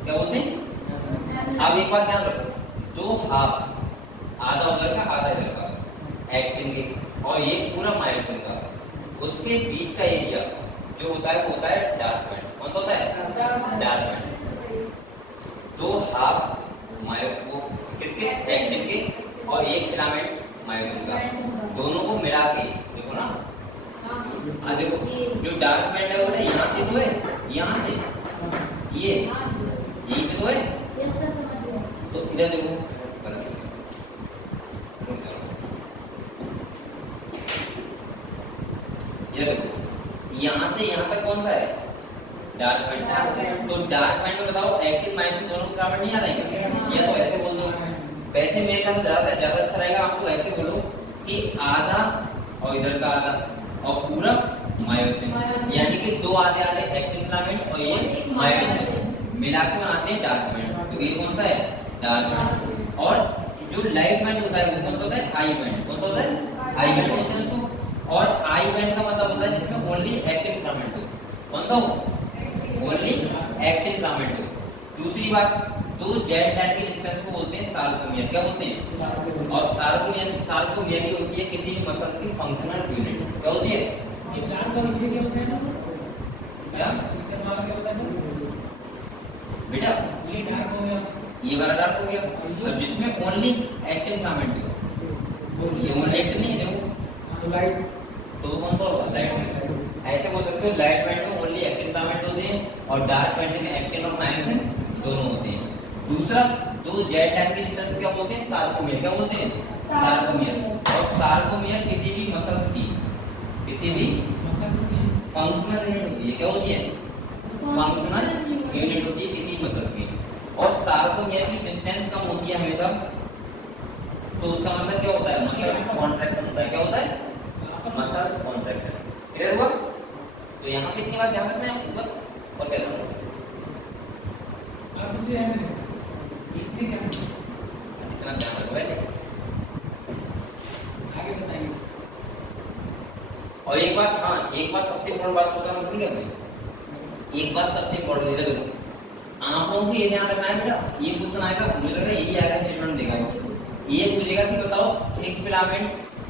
क्या बोलते हैं। अब एक बात ध्यान रखो, दो हाफ, आधा उधर का आधा इधर का एक्टिन के, और ये पूरा मायोसिन का, उसके बीच का एरिया जो होता है वो होता है डार्क बैंड। कौन सा होता है, डार्क बैंड। दो हाफ मायो वो किसके, एक्टिन के, और एक फिलामेंट मायोसिन का, दोनों को मिला के देखो ना। देखो जो डार्क बैंड है वो ना यहाँ से तो है, यहाँ से ये यहीं पे तो है, तो इधर देखो, इधर देखो, यहाँ से यहाँ तक कौन सा है, डार्क बैंड। तो डार्क बैंड में बताओ एक्टिन मायोसिन दोनों फिलामेंट नहीं आ रहे, या तो ऐसे बोल दो, वैसे मेरे साथ ज्यादा अच्छा रहेगा, आपको ऐसे बोलो कि आधा और इधर का आधा और पूरा मायोसिन, यानी कि दो आधे आधे एक्टिन फिलामेंट और ये मायोसिन मिला के बनाते हैं डार्क बैंड। तो ये कौन सा है, डार्क बैंड। और जो लाइट बैंड होता है वो कौन सा होता है, आई बैंड। कौन सा होता है, आई बैंड बोलते हैं उसको। और आई बैंड का मतलब होता है जिसमें ओनली एक्टिन फिलामेंट हो। कौन सा हो, ओनली एक्टिन फिलामेंट हो। दूसरी बात, तो जेड लाइन के डिस्टेंस को बोलते हैं सार्कोमियर, क्या बोलते हैं, और सार्कोमियर ही होती है किसी मसल की फंक्शनल यूनिट, क्या होती है, ये डार्क और इससे क्या होता है ना, क्या क्या होता है बेटा, ये डार्क हो गया, ये वाला डार्क हो गया, और जिसमें ओनली एक्टिन फिलामेंट हो, ये ओनली एक्टिन नहीं है, देखो तो लाइट, तो कौन सा होगा, लाइट बैंड। ऐसे बोल सकते हो लाइट बैंड में ओनली एक्टिन फिलामेंट होते हैं और डार्क बैंड में एक्टिन और मायोसिन दोनों होते हैं। दूसरा, दो जेड लाइन के डिस्टेंस क्या बोलते हैं, सार्कोमियर, क्या बोलते हैं, सार्कोमियर। और सार्कोमियर किसी भी मसल्स की, किसी भी फंक्शनल यूनिट होती है, क्या होती है, फंक्शनल यूनिट होती है किसी मसल्स की। और सार्कोमियर की डिस्टेंस कम होती है हमेशा, तो उसका मतलब क्या होता है, मसल कॉन्ट्रैक्शन होता है, क्या होता है, मसल कॉन्ट्रैक्शन। क्लियर हुआ? तो यहाँ पे इतनी बात ध्यान रखना है बस, और क्या करना है, इतना ध्यान रखो है। आगे बताइए। और एक बात, हाँ एक बात सबसे इम्पोर्टेंट बात होता है, भूल गया भाई, एक बात सबसे इम्पोर्टेंट है, देखो आप लोगों को ये ध्यान रखना है बेटा, ये क्वेश्चन आएगा, मुझे लग रहा है यही आएगा, स्टेटमेंट देगा, ये पूछेगा कि बताओ थिक फिलामेंट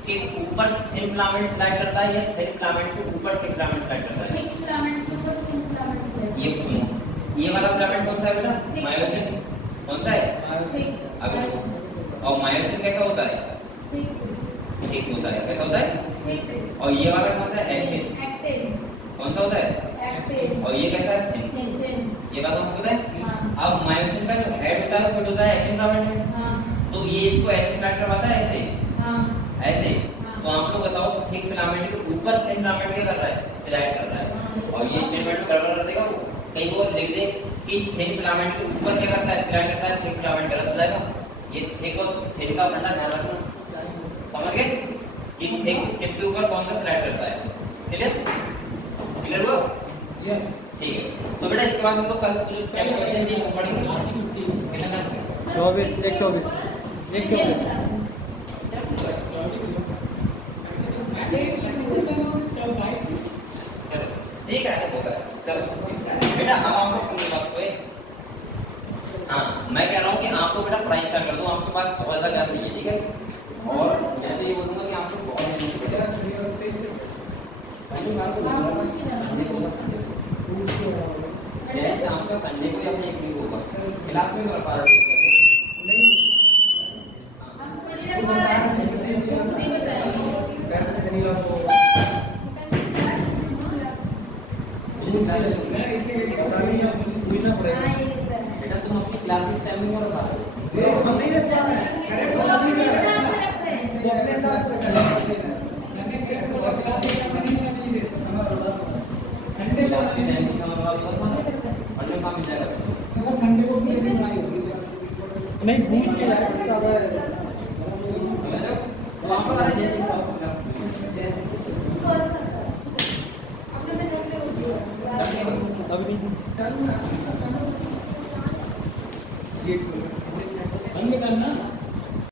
के ऊपर थिन फिलामेंट स्लाइड करता है या थिन फिलामेंट के ऊपर थिक फिलामेंट स्लाइड करता है। ये सुनो, ये वाला फिलामेंट कौन सा है बेटा, मायोसिन। कौन सा है, अभी। और मायोसिन कैसा होता है, थिक होता है, कैसा होता है, और ये वाला कौन सा है, एक्टिन। कौन सा होता है, और ये कैसा है, थिन। ये बात आपको पता है। अब मायोसिन का जो हेड होता है वो होता है एक्टिन फिलामेंट में, तो ये इसको ऐसे स्लाइड करवाता है, ऐसे ऐसे। तो आप लोग बताओ थिक फिलामेंट के ऊपर थिन फिलामेंट क्या कर रहा है, स्लाइड कर रहा है। और ये स्टेटमेंट गड़बड़ कर देगा वो, कई वो लिख दे कि थिन फिलामेंट के ऊपर क्या करता है, स्लाइड करता है, थिक फिलामेंट गलत हो जाएगा। ये थिक और थिन का फंडा ध्यान रखना, समझ गए, कि थिक किसके ऊपर कौन सा स्लाइड करता है। क्लियर, क्लियर हुआ, यस ठीक है। तो बेटा इसके बाद हम लोग कल जो चैप्टर क्वेश्चन थी वो पढ़ेंगे, कितना 24 124 124 चलो ठीक है, होगा, चलो बेटा अब आपको सुनने बात को, हाँ मैं कह रहा हूँ कि आपको बेटा पढ़ाई स्टार्ट कर दो, आपके पास बहुत ज्यादा ज्ञान नहीं है, ठीक है। और मैं तो ये बोलूंगा कि आपको बहुत आपका संडे को अपने एक होगा, क्लास में कर पा रहे बेटा, तुम अपनी क्लास में टाइमिंग में बता रहे हो। संडे को मंडे काम मिल जाएगा अगर संडे को भी नहीं पूछ के जाएगा वहाँ पर आ अभी नहीं करना